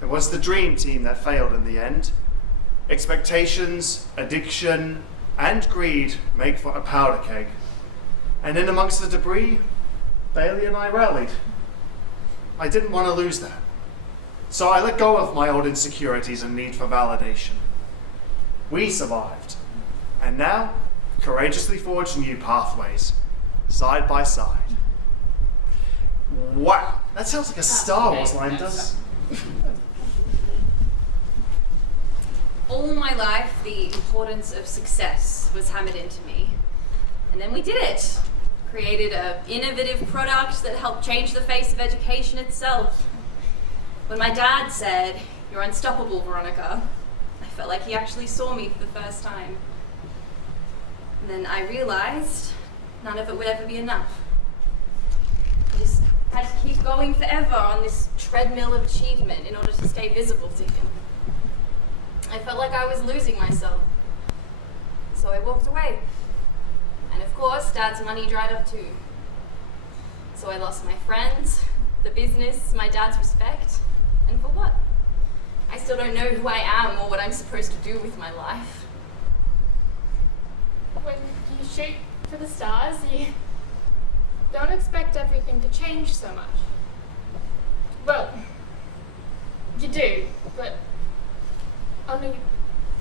It was the dream team that failed in the end. Expectations, addiction, and greed make for a powder keg. And in amongst the debris, Bailey and I rallied. I didn't want to lose that. So I let go of my old insecurities and need for validation. We survived. And now, courageously forge new pathways, side by side. Wow, that sounds like a Star Wars line, does All my life, the importance of success was hammered into me. And then we did it. Created an innovative product that helped change the face of education itself. When my dad said, "You're unstoppable, Veronica," I felt like he actually saw me for the first time. And then I realized none of it would ever be enough. I just had to keep going forever on this treadmill of achievement in order to stay visible to him. I felt like I was losing myself. So I walked away. And of course, Dad's money dried up too. So I lost my friends, the business, my dad's respect. And for what? I still don't know who I am or what I'm supposed to do with my life. When you shoot for the stars, you don't expect everything to change so much. Well, you do, but only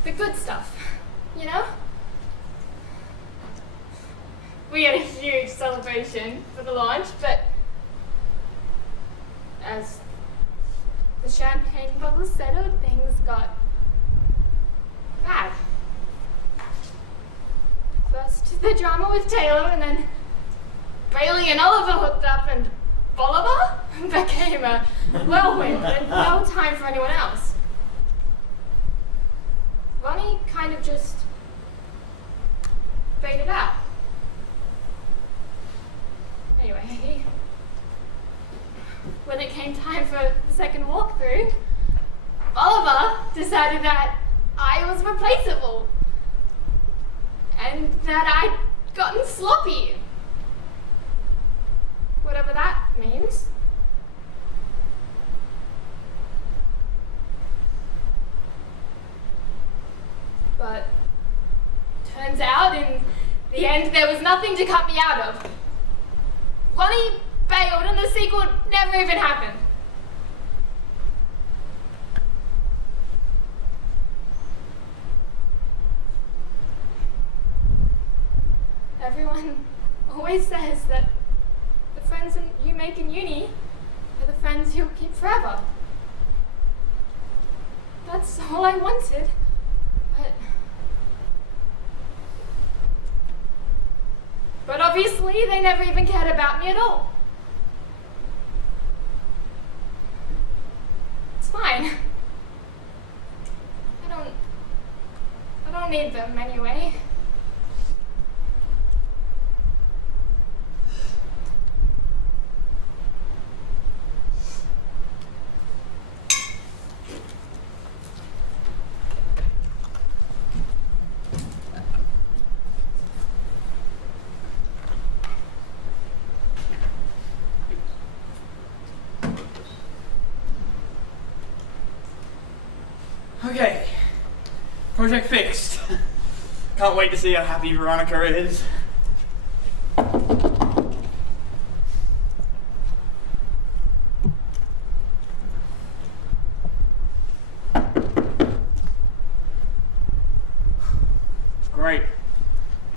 the good stuff, you know? We had a huge celebration for the launch, but as the champagne bubbles settled, things got bad. First the drama with Taylor, and then Bailey and Oliver hooked up, and Bolivar became a whirlwind and no time for anyone else. Ronnie kind of just faded out. Anyway, when it came time for the second walkthrough, Oliver decided that I was replaceable and that I'd gotten sloppy. Whatever that means. nothing to cut me out of. Lonnie bailed and the sequel never even happened. Everyone always says that the friends you make in uni are the friends you'll keep forever. That's all I wanted, but obviously they never even cared about me at all. It's fine. I don't need them anyway. Okay, project fixed. Can't wait to see how happy Veronica is. Great.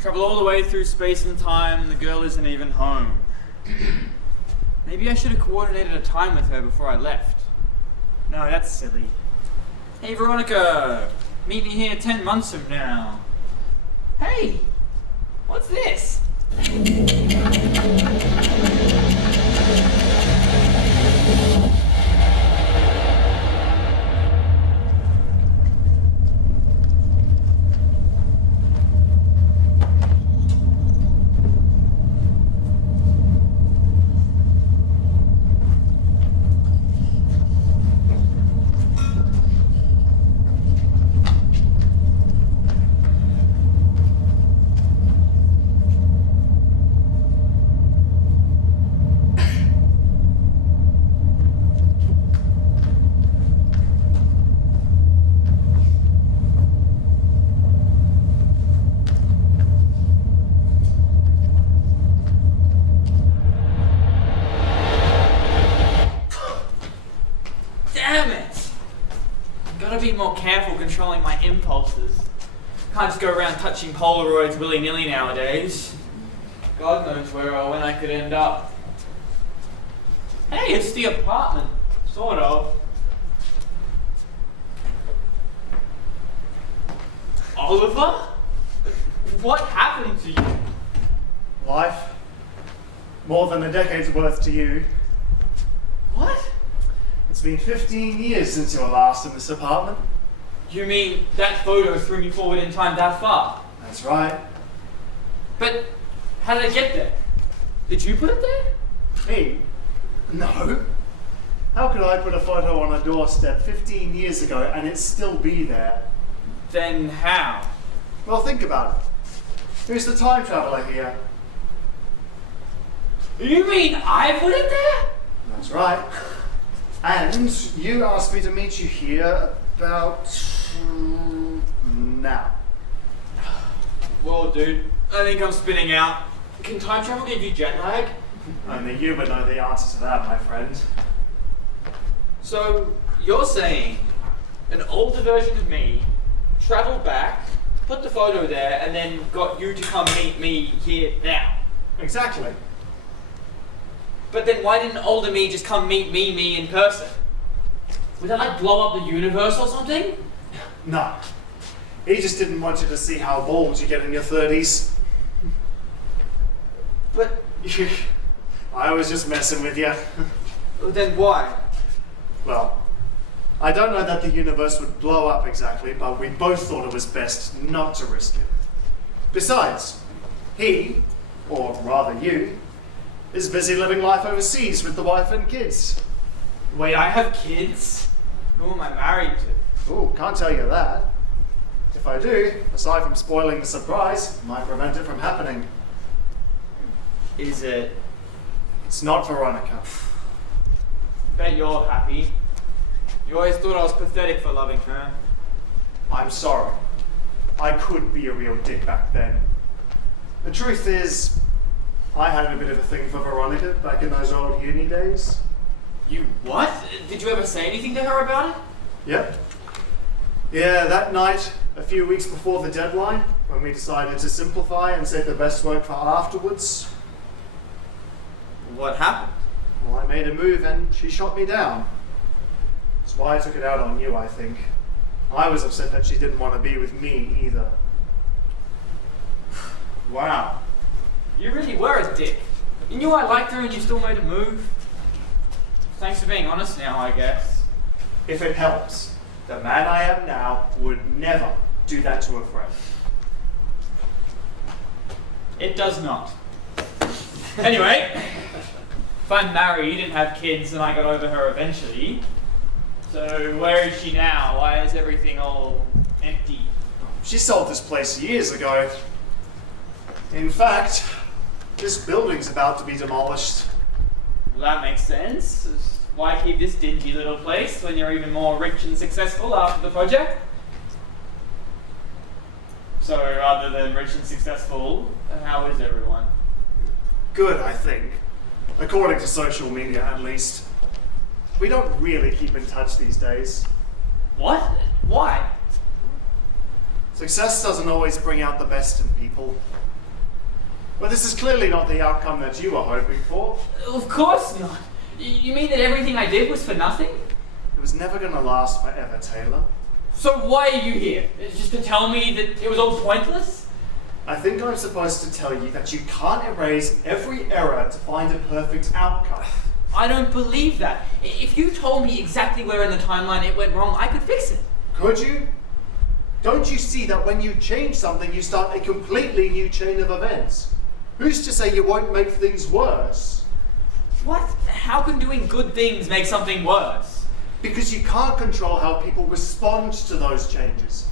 Travel all the way through space and time and the girl isn't even home. Maybe I should have coordinated a time with her before I left. No, that's silly. Hey Veronica, meet me here 10 months from now. Hey, what's this? Be more careful controlling my impulses. Can't just go around touching Polaroids willy-nilly nowadays. God knows where or when I could end up. Hey, it's the apartment. Sort of. Oliver? What happened to you? Life. More than a decade's worth to you. What? It's been 15 years since you were last in this apartment. You mean that photo threw me forward in time that far? That's right. But how did it get there? Did you put it there? Me? No. How could I put a photo on a doorstep 15 years ago and it still be there? Then how? Well, think about it. Who's the time traveler here? You mean I put it there? That's right. And you asked me to meet you here about now. Well, dude, I think I'm spinning out. Can time travel give you jet lag? Only you would know the answer to that, my friend. So, you're saying an older version of me traveled back, put the photo there, and then got you to come meet me here now? Exactly. But then why didn't older me just come meet me in person? Would that like blow up the universe or something? No. He just didn't want you to see how bold you get in your 30s. But I was just messing with you. then why? Well, I don't know that the universe would blow up exactly, but we both thought it was best not to risk it. Besides, he, or rather you, is busy living life overseas with the wife and kids. Wait, I have kids? Who am I married to? Ooh, can't tell you that. If I do, aside from spoiling the surprise, might prevent it from happening. Is it? It's not Veronica. Bet you're happy. You always thought I was pathetic for loving her. I'm sorry. I could be a real dick back then. The truth is, I had a bit of a thing for Veronica back in those old uni days. You what? Did you ever say anything to her about it? Yep. Yeah, that night, a few weeks before the deadline, when we decided to simplify and save the best work for afterwards, What happened? well, I made a move and she shot me down. That's why I took it out on you, I think. I was upset that she didn't want to be with me either. Wow. You really were a dick. You knew I liked her and you still made a move. Thanks for being honest now, I guess. If it helps, the man I am now would never do that to a friend. It does not. Anyway, if I'm married and have kids and I got over her eventually, so where is she now? Why is everything all empty? She sold this place years ago. In fact, this building's about to be demolished. Well, that makes sense. Why keep this dingy little place when you're even more rich and successful after the project? So, other than rich and successful, how is everyone? Good, I think. According to social media, at least. We don't really keep in touch these days. What? Why? Success doesn't always bring out the best in people. But this is clearly not the outcome that you were hoping for. Of course not. You mean that everything I did was for nothing? It was never going to last forever, Taylor. So why are you here? Just to tell me that it was all pointless? I think I'm supposed to tell you that you can't erase every error to find a perfect outcome. I don't believe that. If you told me exactly where in the timeline it went wrong, I could fix it. Could you? Don't you see that when you change something, you start a completely new chain of events? Who's to say you won't make things worse? What? How can doing good things make something worse? Because you can't control how people respond to those changes.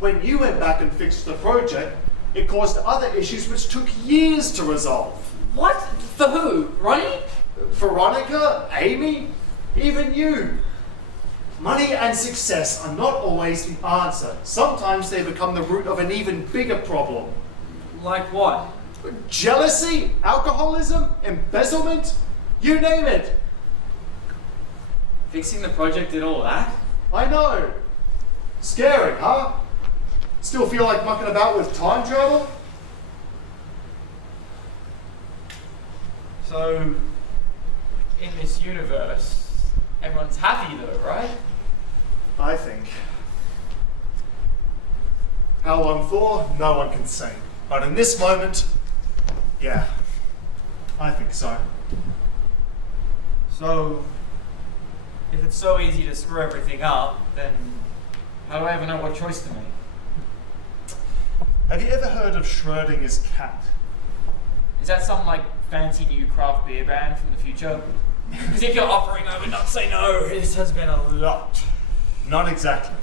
When you went back and fixed the project, it caused other issues which took years to resolve. What? For who? Ronnie? Veronica? Amy? Even you? Money and success are not always the answer. Sometimes they become the root of an even bigger problem. Like what? Jealousy? Alcoholism? Embezzlement? You name it. Fixing the project did all that? I know. Scary, huh? Still feel like mucking about with time travel? So, in this universe, everyone's happy though, right? I think. How long for, no one can say. But in this moment, yeah, I think so. So, if it's so easy to screw everything up, then how do I ever know what choice to make? Have you ever heard of Schrödinger's cat? Is that some like fancy new craft beer brand from the future? Because if you're offering, I would not say no. This has been a lot. Not exactly.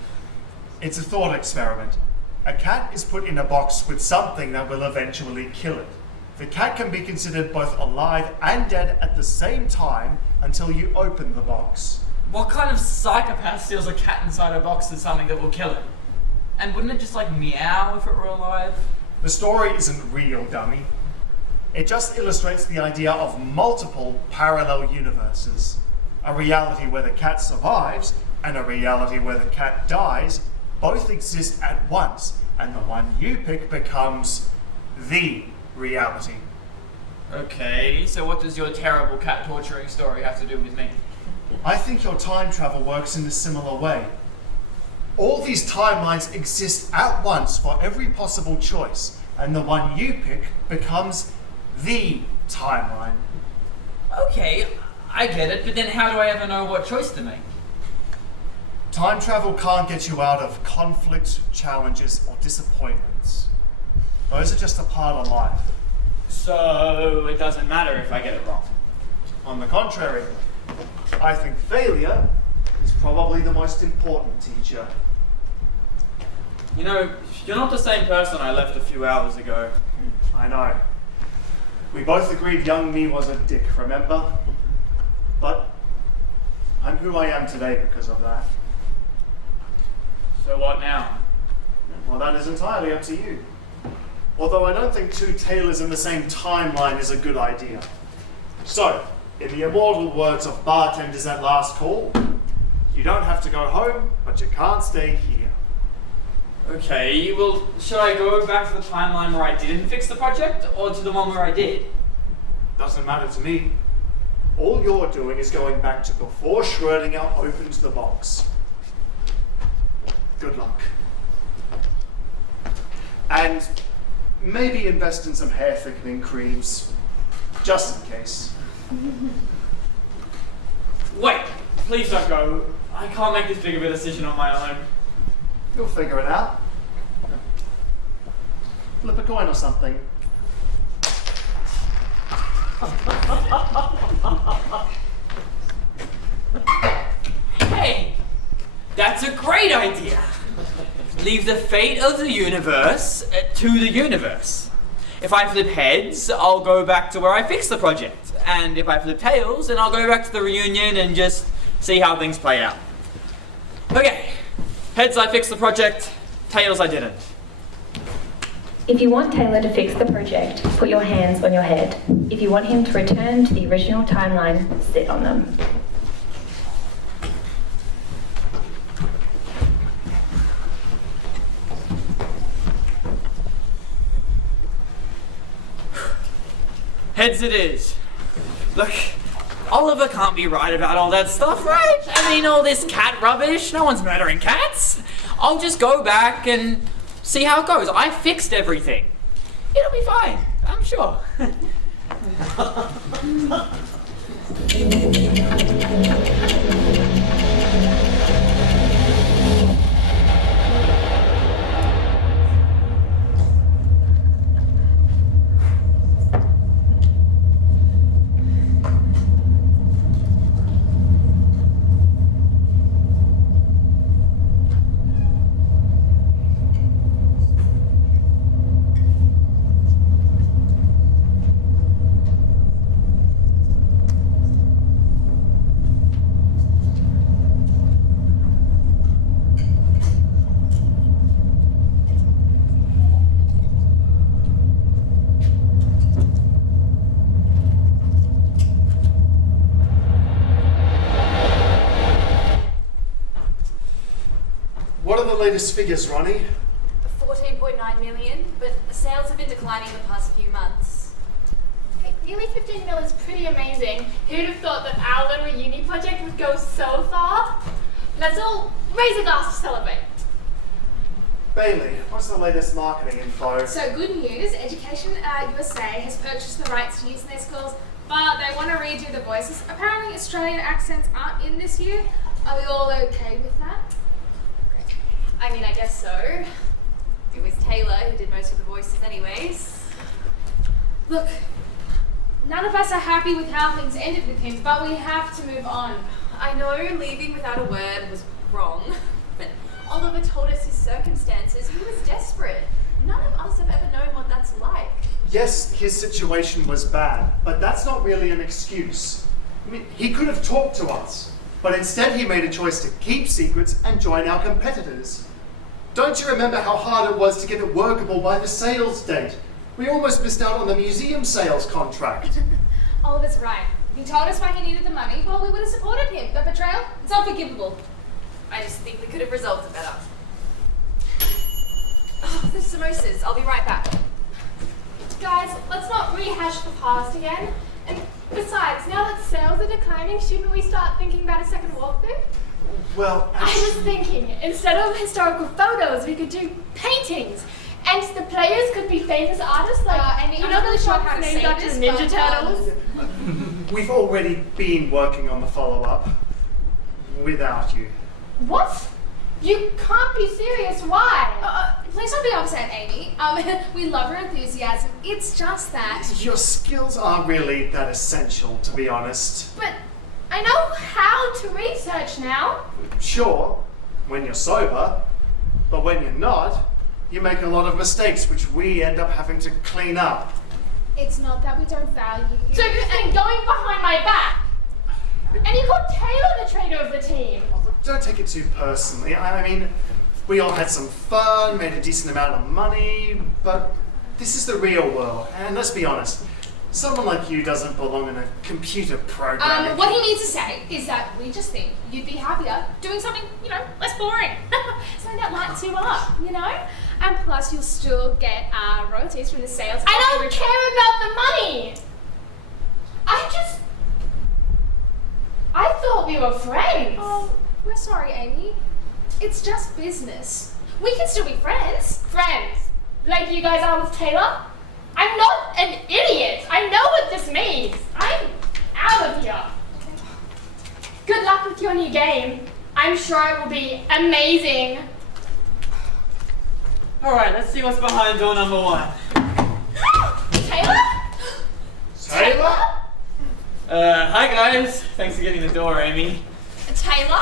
It's a thought experiment. A cat is put in a box with something that will eventually kill it. The cat can be considered both alive and dead at the same time until you open the box. What kind of psychopath steals a cat inside a box with something that will kill it? And wouldn't it just like meow if it were alive? The story isn't real, dummy. It just illustrates the idea of multiple parallel universes. A reality where the cat survives and a reality where the cat dies both exist at once, and the one you pick becomes the reality. Okay, so what does your terrible cat torturing story have to do with me? I think your time travel works in a similar way. All these timelines exist at once for every possible choice, and the one you pick becomes the timeline. Okay, I get it, but then how do I ever know what choice to make? Time travel can't get you out of conflict, challenges, or disappointments. Those are just a part of life. So it doesn't matter if I get it wrong. On the contrary, I think failure is probably the most important teacher. You know, you're not the same person I left a few hours ago. I know. We both agreed young me was a dick, remember? But I'm who I am today because of that. So what now? Well, that is entirely up to you. Although I don't think two Taylors in the same timeline is a good idea. So, in the immortal words of Bartenders at Last Call, you don't have to go home, but you can't stay here. Okay, well, should I go back to the timeline where I didn't fix the project, or to the one where I did? Doesn't matter to me. All you're doing is going back to before Schrödinger opened the box. Good luck. And maybe invest in some hair thickening creams, just in case. Wait, please don't go. I can't make this big of a decision on my own. You'll figure it out. Flip a coin or something. Hey, that's a great idea. Leave the fate of the universe to the universe. If I flip heads, I'll go back to where I fixed the project. And if I flip tails, then I'll go back to the reunion and just see how things play out. Okay, heads I fixed the project, tails I didn't. If you want Taylor to fix the project, put your hands on your head. If you want him to return to the original timeline, sit on them. Heads it is. Look, Oliver can't be right about all that stuff, right? I mean, all this cat rubbish, no one's murdering cats. I'll just go back and see how it goes. I fixed everything. It'll be fine, I'm sure. What are the latest figures, Ronnie? 14.9 million, but sales have been declining the past few months. Hey, nearly 15 mil is pretty amazing. Who'd have thought that our little uni project would go so far? Let's all raise a glass to celebrate. Bailey, what's the latest marketing info? So good news, Education USA has purchased the rights to use in their schools, but they want to redo the voices. Apparently Australian accents aren't in this year. Are we all okay with that? I mean, I guess so. It was Taylor who did most of the voices anyways. Look, none of us are happy with how things ended with him, but we have to move on. I know leaving without a word was wrong, but Oliver told us his circumstances. He was desperate. None of us have ever known what that's like. Yes, his situation was bad, but that's not really an excuse. I mean, he could have talked to us, but instead he made a choice to keep secrets and join our competitors. Don't you remember how hard it was to get it workable by the sales date? We almost missed out on the museum sales contract. Oliver's right. He told us why he needed the money. Well, we would have supported him. The betrayal, it's unforgivable. I just think we could have resolved it better. Oh, the samosas. I'll be right back. Guys, let's not rehash the past again. And besides, now that sales are declining, shouldn't we start thinking about a second walkthrough? Well, I was thinking, instead of historical photos, we could do paintings. And the players could be famous artists like, Amy, you I'm know, not the sure shop how to named say after this, the Ninja but, Turtles. we've already been working on the follow-up without you. What? You can't be serious, why? Please don't be upset, Amy. We love her enthusiasm. It's just that. Your skills aren't really that essential, to be honest. But I know how to research now. Sure, when you're sober, but when you're not, you make a lot of mistakes which we end up having to clean up. It's not that we don't value you. So you've been going behind my back. And you called Taylor the traitor of the team. Oh, look, don't take it too personally. I mean, we all had some fun, made a decent amount of money, but This is the real world, and let's be honest, someone like you doesn't belong in a computer program. What he needs to say is that we just think you'd be happier doing something, less boring. Something that lights you up, And plus, you'll still get royalties from the sales. I don't care about the money! I thought we were friends. Oh, we're sorry, Amy. It's just business. We can still be friends. Friends? Like you guys are with Taylor? I'm not an idiot. I know what this means. I'm out of here. Good luck with your new game. I'm sure it will be amazing. Alright, let's see what's behind door number 1. Taylor? Taylor? Hi guys. Thanks for getting the door, Amy. Taylor?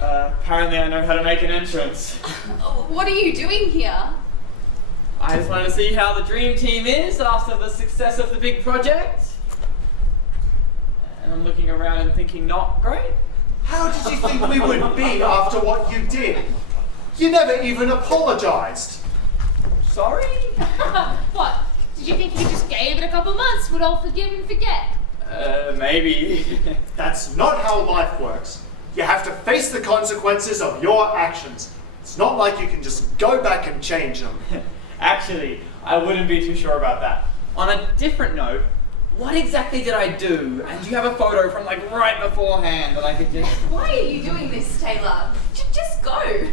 Apparently I know how to make an entrance. What are you doing here? I just wanted to see how the dream team is after the success of the big project. And I'm looking around and thinking, not great. How did you think we would be after what you did? You never even apologized. Sorry? What? Did you think if you just gave it a couple months, we'd all forgive and forget? Maybe. That's not how life works. You have to face the consequences of your actions. It's not like you can just go back and change them. Actually, I wouldn't be too sure about that. On a different note, what exactly did I do? And do you have a photo from right beforehand that I could just... Why are you doing this, Taylor? Just go.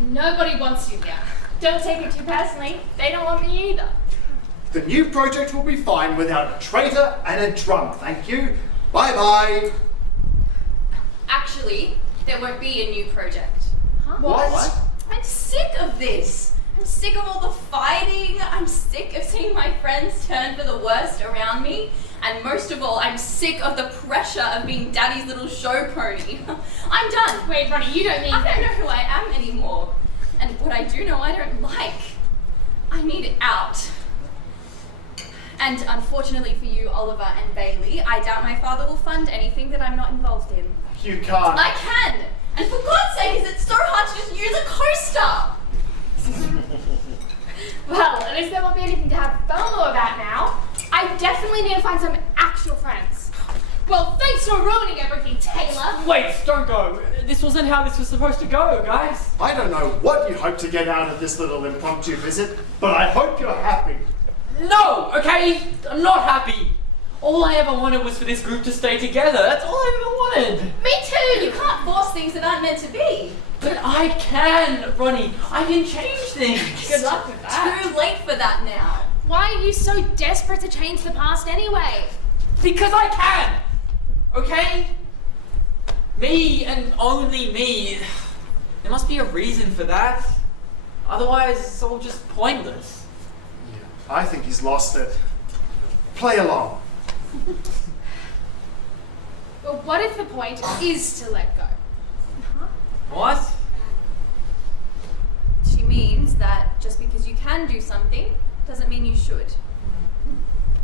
Nobody wants you here. Don't take it too personally. They don't want me either. The new project will be fine without a traitor and a drunk, thank you. Bye-bye. Actually, there won't be a new project. Huh? What? I'm sick of this. I'm sick of all the fighting. I'm sick of seeing my friends turn for the worst around me. And most of all, I'm sick of the pressure of being Daddy's little show pony. I'm done. Wait, Ronnie, you don't mean I don't know who I am anymore. And what I do know, I don't like. I need out. And unfortunately for you, Oliver and Bailey, I doubt my father will fund anything that I'm not involved in. You can't. I can! And for God's sake, is it so hard to just use a coaster? Well, at least there won't be anything to have FOMO about now. I definitely need to find some actual friends. Well, thanks for ruining everything, Taylor. Wait, don't go. This wasn't how this was supposed to go, guys. I don't know what you hope to get out of this little impromptu visit, but I hope you're happy. No, okay? I'm not happy. All I ever wanted was for this group to stay together. That's all I ever wanted. Me too! You can't force things that aren't meant to be. But I can, Ronnie. I can change things. Good luck with that. Too late for that now. Why are you so desperate to change the past anyway? Because I can. Okay? Me and only me. There must be a reason for that. Otherwise, it's all just pointless. Yeah, I think he's lost it. Play along. But what if the point is to let go? What? She means that just because you can do something doesn't mean you should.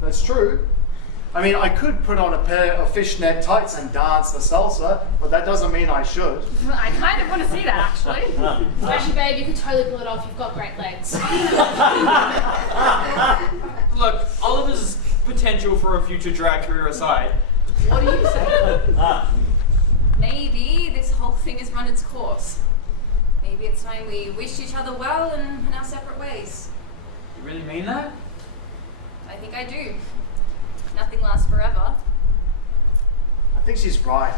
That's true. I mean, I could put on a pair of fishnet tights and dance the salsa, but that doesn't mean I should. I kind of want to see that, actually. Actually, babe, you could totally pull it off. You've got great legs. Look, Oliver's potential for a future drag career aside, what do you say? Maybe this whole thing has run its course. Maybe it's time we wished each other well and went our separate ways. You really mean that? I think I do. Nothing lasts forever. I think she's right.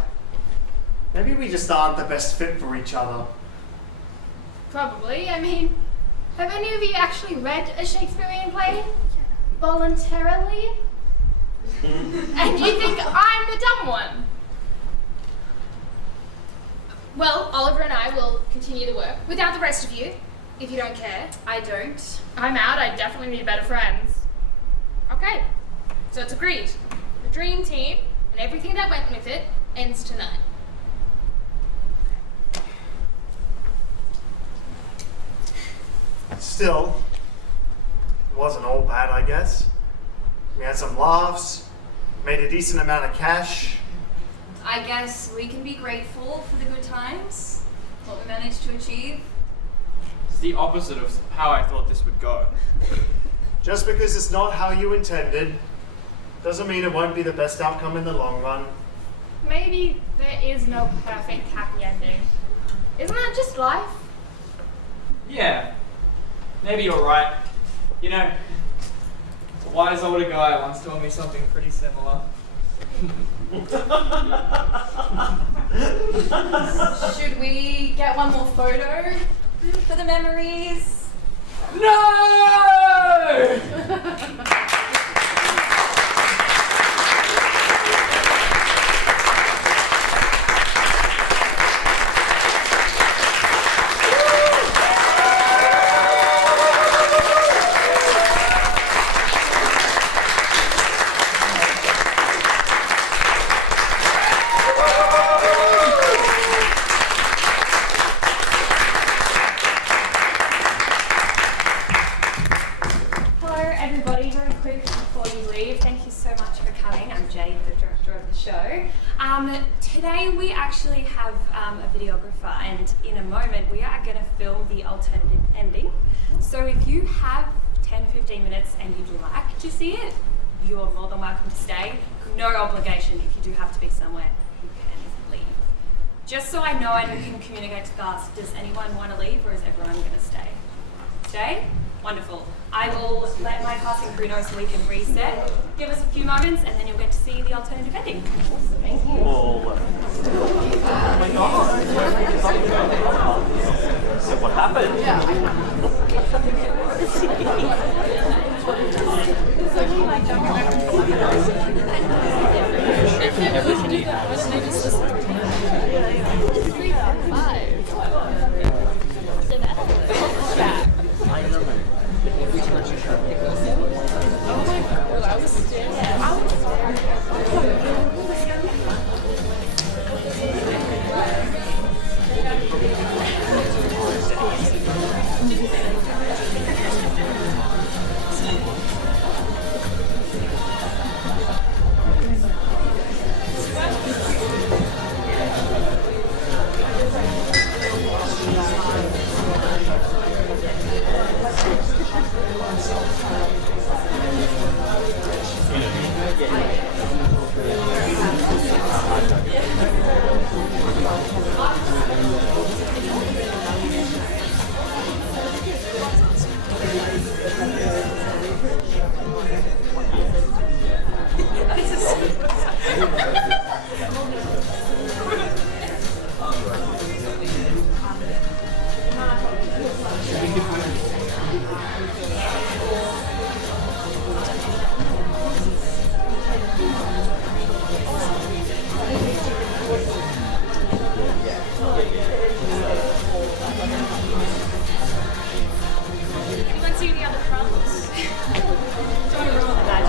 Maybe we just aren't the best fit for each other. Probably. I mean, have any of you actually read a Shakespearean play? Voluntarily? And you think I'm the dumb one? Well, Oliver and I will continue the work without the rest of you, if you don't care. I don't. I'm out. I definitely need better friends. Okay, so it's agreed. The dream team and everything that went with it ends tonight. Still, it wasn't all bad, I guess. We had some laughs, made a decent amount of cash. I guess we can be grateful for the good times, what we managed to achieve. It's the opposite of how I thought this would go. Just because it's not how you intended, doesn't mean it won't be the best outcome in the long run. Maybe there is no perfect happy ending. Isn't that just life? Yeah, maybe you're right. You know, a wise older guy once told me something pretty similar. Should we get one more photo for the memories? No! Hello everybody, very quick before you leave, thank you so much for coming. I'm Jade, the director of the show. Today we actually have a videographer, and in a moment we are going to film the alternative ending. So if you have 10-15 minutes and you'd like to see it, you're more than welcome to stay. No obligation. If you do have to be somewhere, you can leave. Just so I know and we can communicate to the cast, does anyone want to leave or is everyone going to stay? Stay? Wonderful. I will let my casting crew know so we can reset. Give us a few moments and then you'll get to see the alternative ending. Awesome, thank you. So what happened? Anyone see any other prompts? Do you want to roll the badge?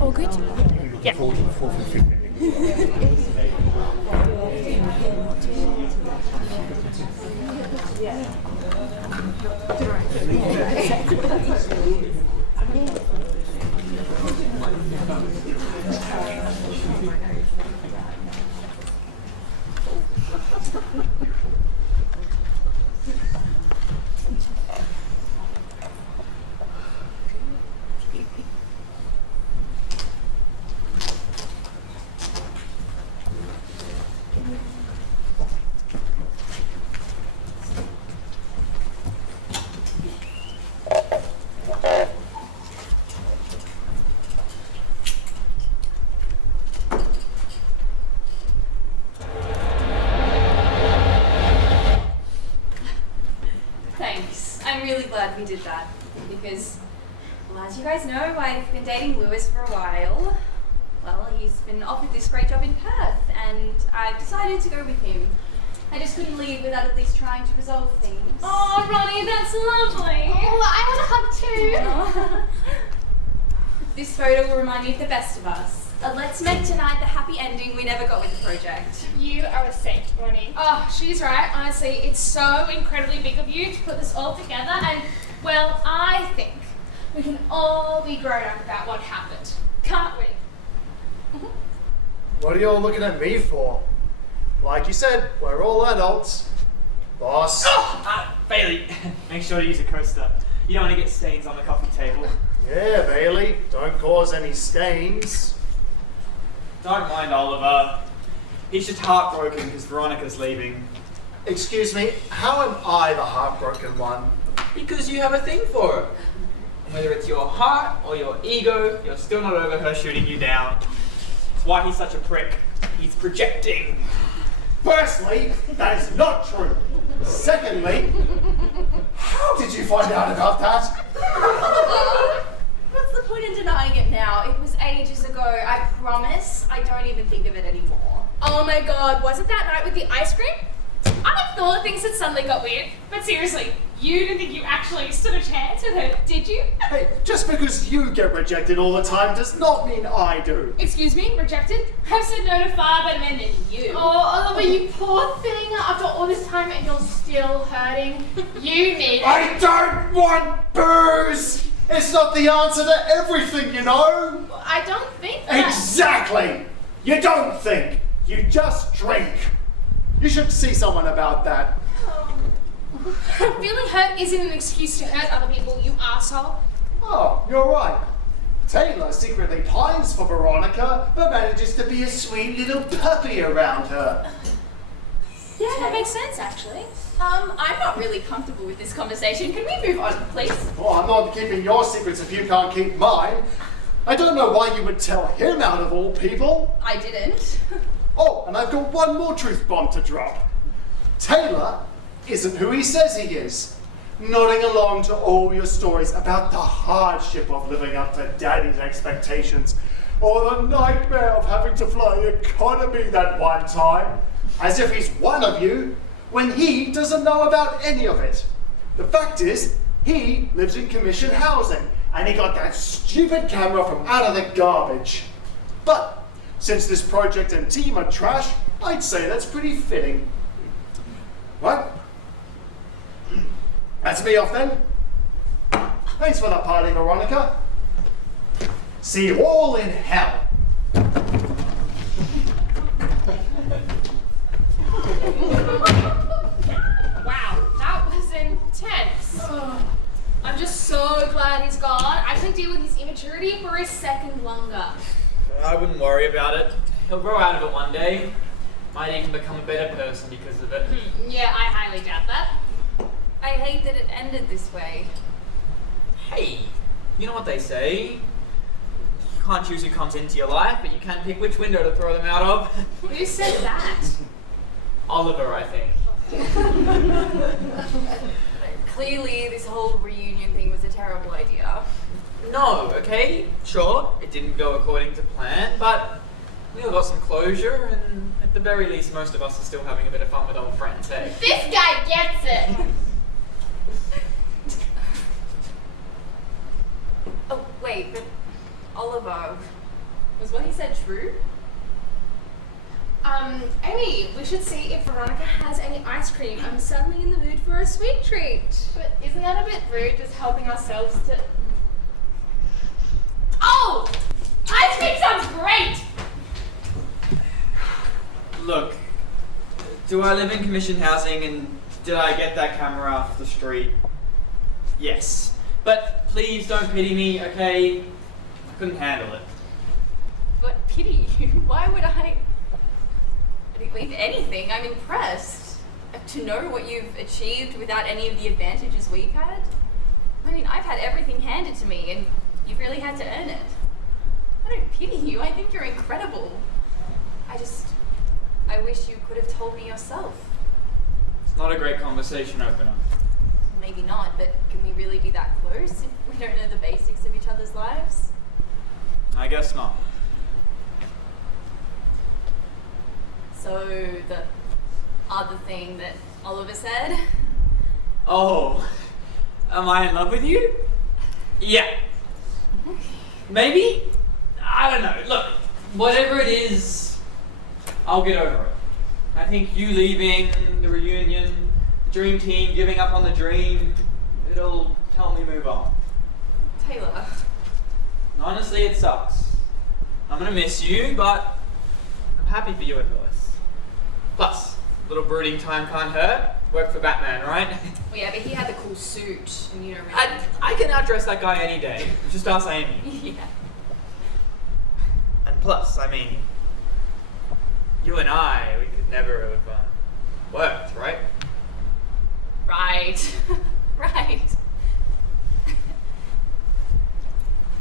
All good? Yeah. Thanks. I'm really glad we did that because, well, as you guys know, I've been dating Lewis for a while. Well, he's been offered this great job in Perth and I've decided to go with him. I just couldn't leave without at least trying to resolve things. Oh, Ronnie, that's lovely. Oh, I want a hug too. This photo will remind me of the best of us. Let's make tonight the happy ending we never got with the project. You are a saint, Ronnie. Oh, she's right. Honestly, it's so incredibly big of you to put this all together, and, well, I think we can all be grown up about what happened. Can't we? What are you all looking at me for? Like you said, we're all adults. Boss. Bailey, make sure to use a coaster. You don't want to get stains on the coffee table. Yeah, Bailey, don't cause any stains. Don't mind Oliver. He's just heartbroken because Veronica's leaving. Excuse me, how am I the heartbroken one? Because you have a thing for her. And whether it's your heart or your ego, you're still not over her shooting you down. That's why he's such a prick. He's projecting. Firstly, that is not true. Secondly, how did you find out about that? What's the point in denying it now? It was ages ago. I promise I don't even think of it anymore. Oh my god, was it that night with the ice cream? I thought things had suddenly got weird, but seriously, you didn't think you actually stood a chance with her, did you? Hey, just because you get rejected all the time does not mean I do. Excuse me, rejected? I've said no to far better men than you. Oh, Oliver, you poor thing. After all this time and you're still hurting. You need I don't want booze! It's not the answer to everything, you know? I don't think that. Exactly! You don't think, you just drink. You should see someone about that. Feeling hurt isn't an excuse to hurt other people, you arsehole. Oh, you're right. Taylor secretly pines for Veronica, but manages to be a sweet little puppy around her. Yeah, that makes sense, actually. I'm not really comfortable with this conversation. Can we move on, please? Well, I'm not keeping your secrets if you can't keep mine. I don't know why you would tell him out of all people. I didn't. Oh, and I've got one more truth bomb to drop. Taylor isn't who he says he is. Nodding along to all your stories about the hardship of living up to Daddy's expectations, or the nightmare of having to fly economy that one time, as if he's one of you, when he doesn't know about any of it. The fact is, he lives in commission housing, and he got that stupid camera from out of the garbage. But since this project and team are trash, I'd say that's pretty fitting. Right? That's me off then. Thanks for the party, Veronica. See you all in hell. Wow, that was intense. I'm just so glad he's gone. I can deal with his immaturity for a second longer. I wouldn't worry about it. He'll grow out of it one day. Might even become a better person because of it. Yeah, I highly doubt that. I hate that it ended this way. Hey, you know what they say? You can't choose who comes into your life, but you can pick which window to throw them out of. Who said that? Oliver, I think. Clearly, this whole reunion thing was a terrible idea. No, okay, sure, it didn't go according to plan, but we all got some closure, and at the very least, most of us are still having a bit of fun with old friends, hey? This guy gets it. Oh, wait, but Oliver, was what he said true? Amy, we should see if Veronica has any ice cream. I'm suddenly in the mood for a sweet treat. But isn't that a bit rude, just helping ourselves to... Oh! Ice cream sounds great! Look, do I live in commission housing and did I get that camera off the street? Yes. But please don't pity me, okay? I couldn't handle it. But pity you? Why would I? If anything, I'm impressed to know what you've achieved without any of the advantages we've had. I mean, I've had everything handed to me, and you've really had to earn it. I don't pity you. I think you're incredible. I wish you could have told me yourself. It's not a great conversation opener. Maybe not, but can we really be that close if we don't know the basics of each other's lives? I guess not. So, the other thing that Oliver said. Oh, am I in love with you? Yeah. Maybe? I don't know. Look, whatever it is, I'll get over it. I think you leaving, the reunion, the dream team giving up on the dream, it'll help me move on. Taylor. Honestly, it sucks. I'm gonna miss you, but I'm happy for you at Lewis. Plus, a little brooding time can't hurt. Work for Batman, right? Well, yeah, but he had the cool suit, and you don't really. I can outdress that guy any day. Just ask Amy. Yeah. And plus, I mean, you and I, we could never have worked, right? Right. Right.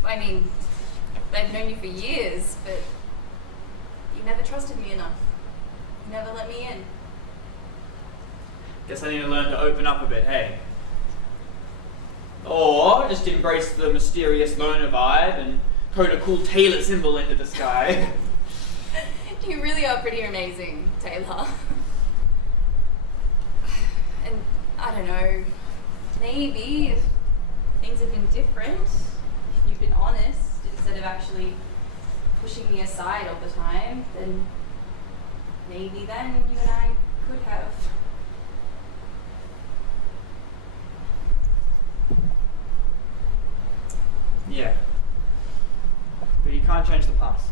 I mean, I've known you for years, but you never trusted me enough. You never let me in. Guess I need to learn to open up a bit, hey? Or just embrace the mysterious loner vibe and code a cool Taylor symbol into the sky. You really are pretty amazing, Taylor. And I don't know, maybe if things had been different, if you'd been honest instead of actually pushing me aside all the time, then maybe then you and I could have. Yeah. But you can't change the past.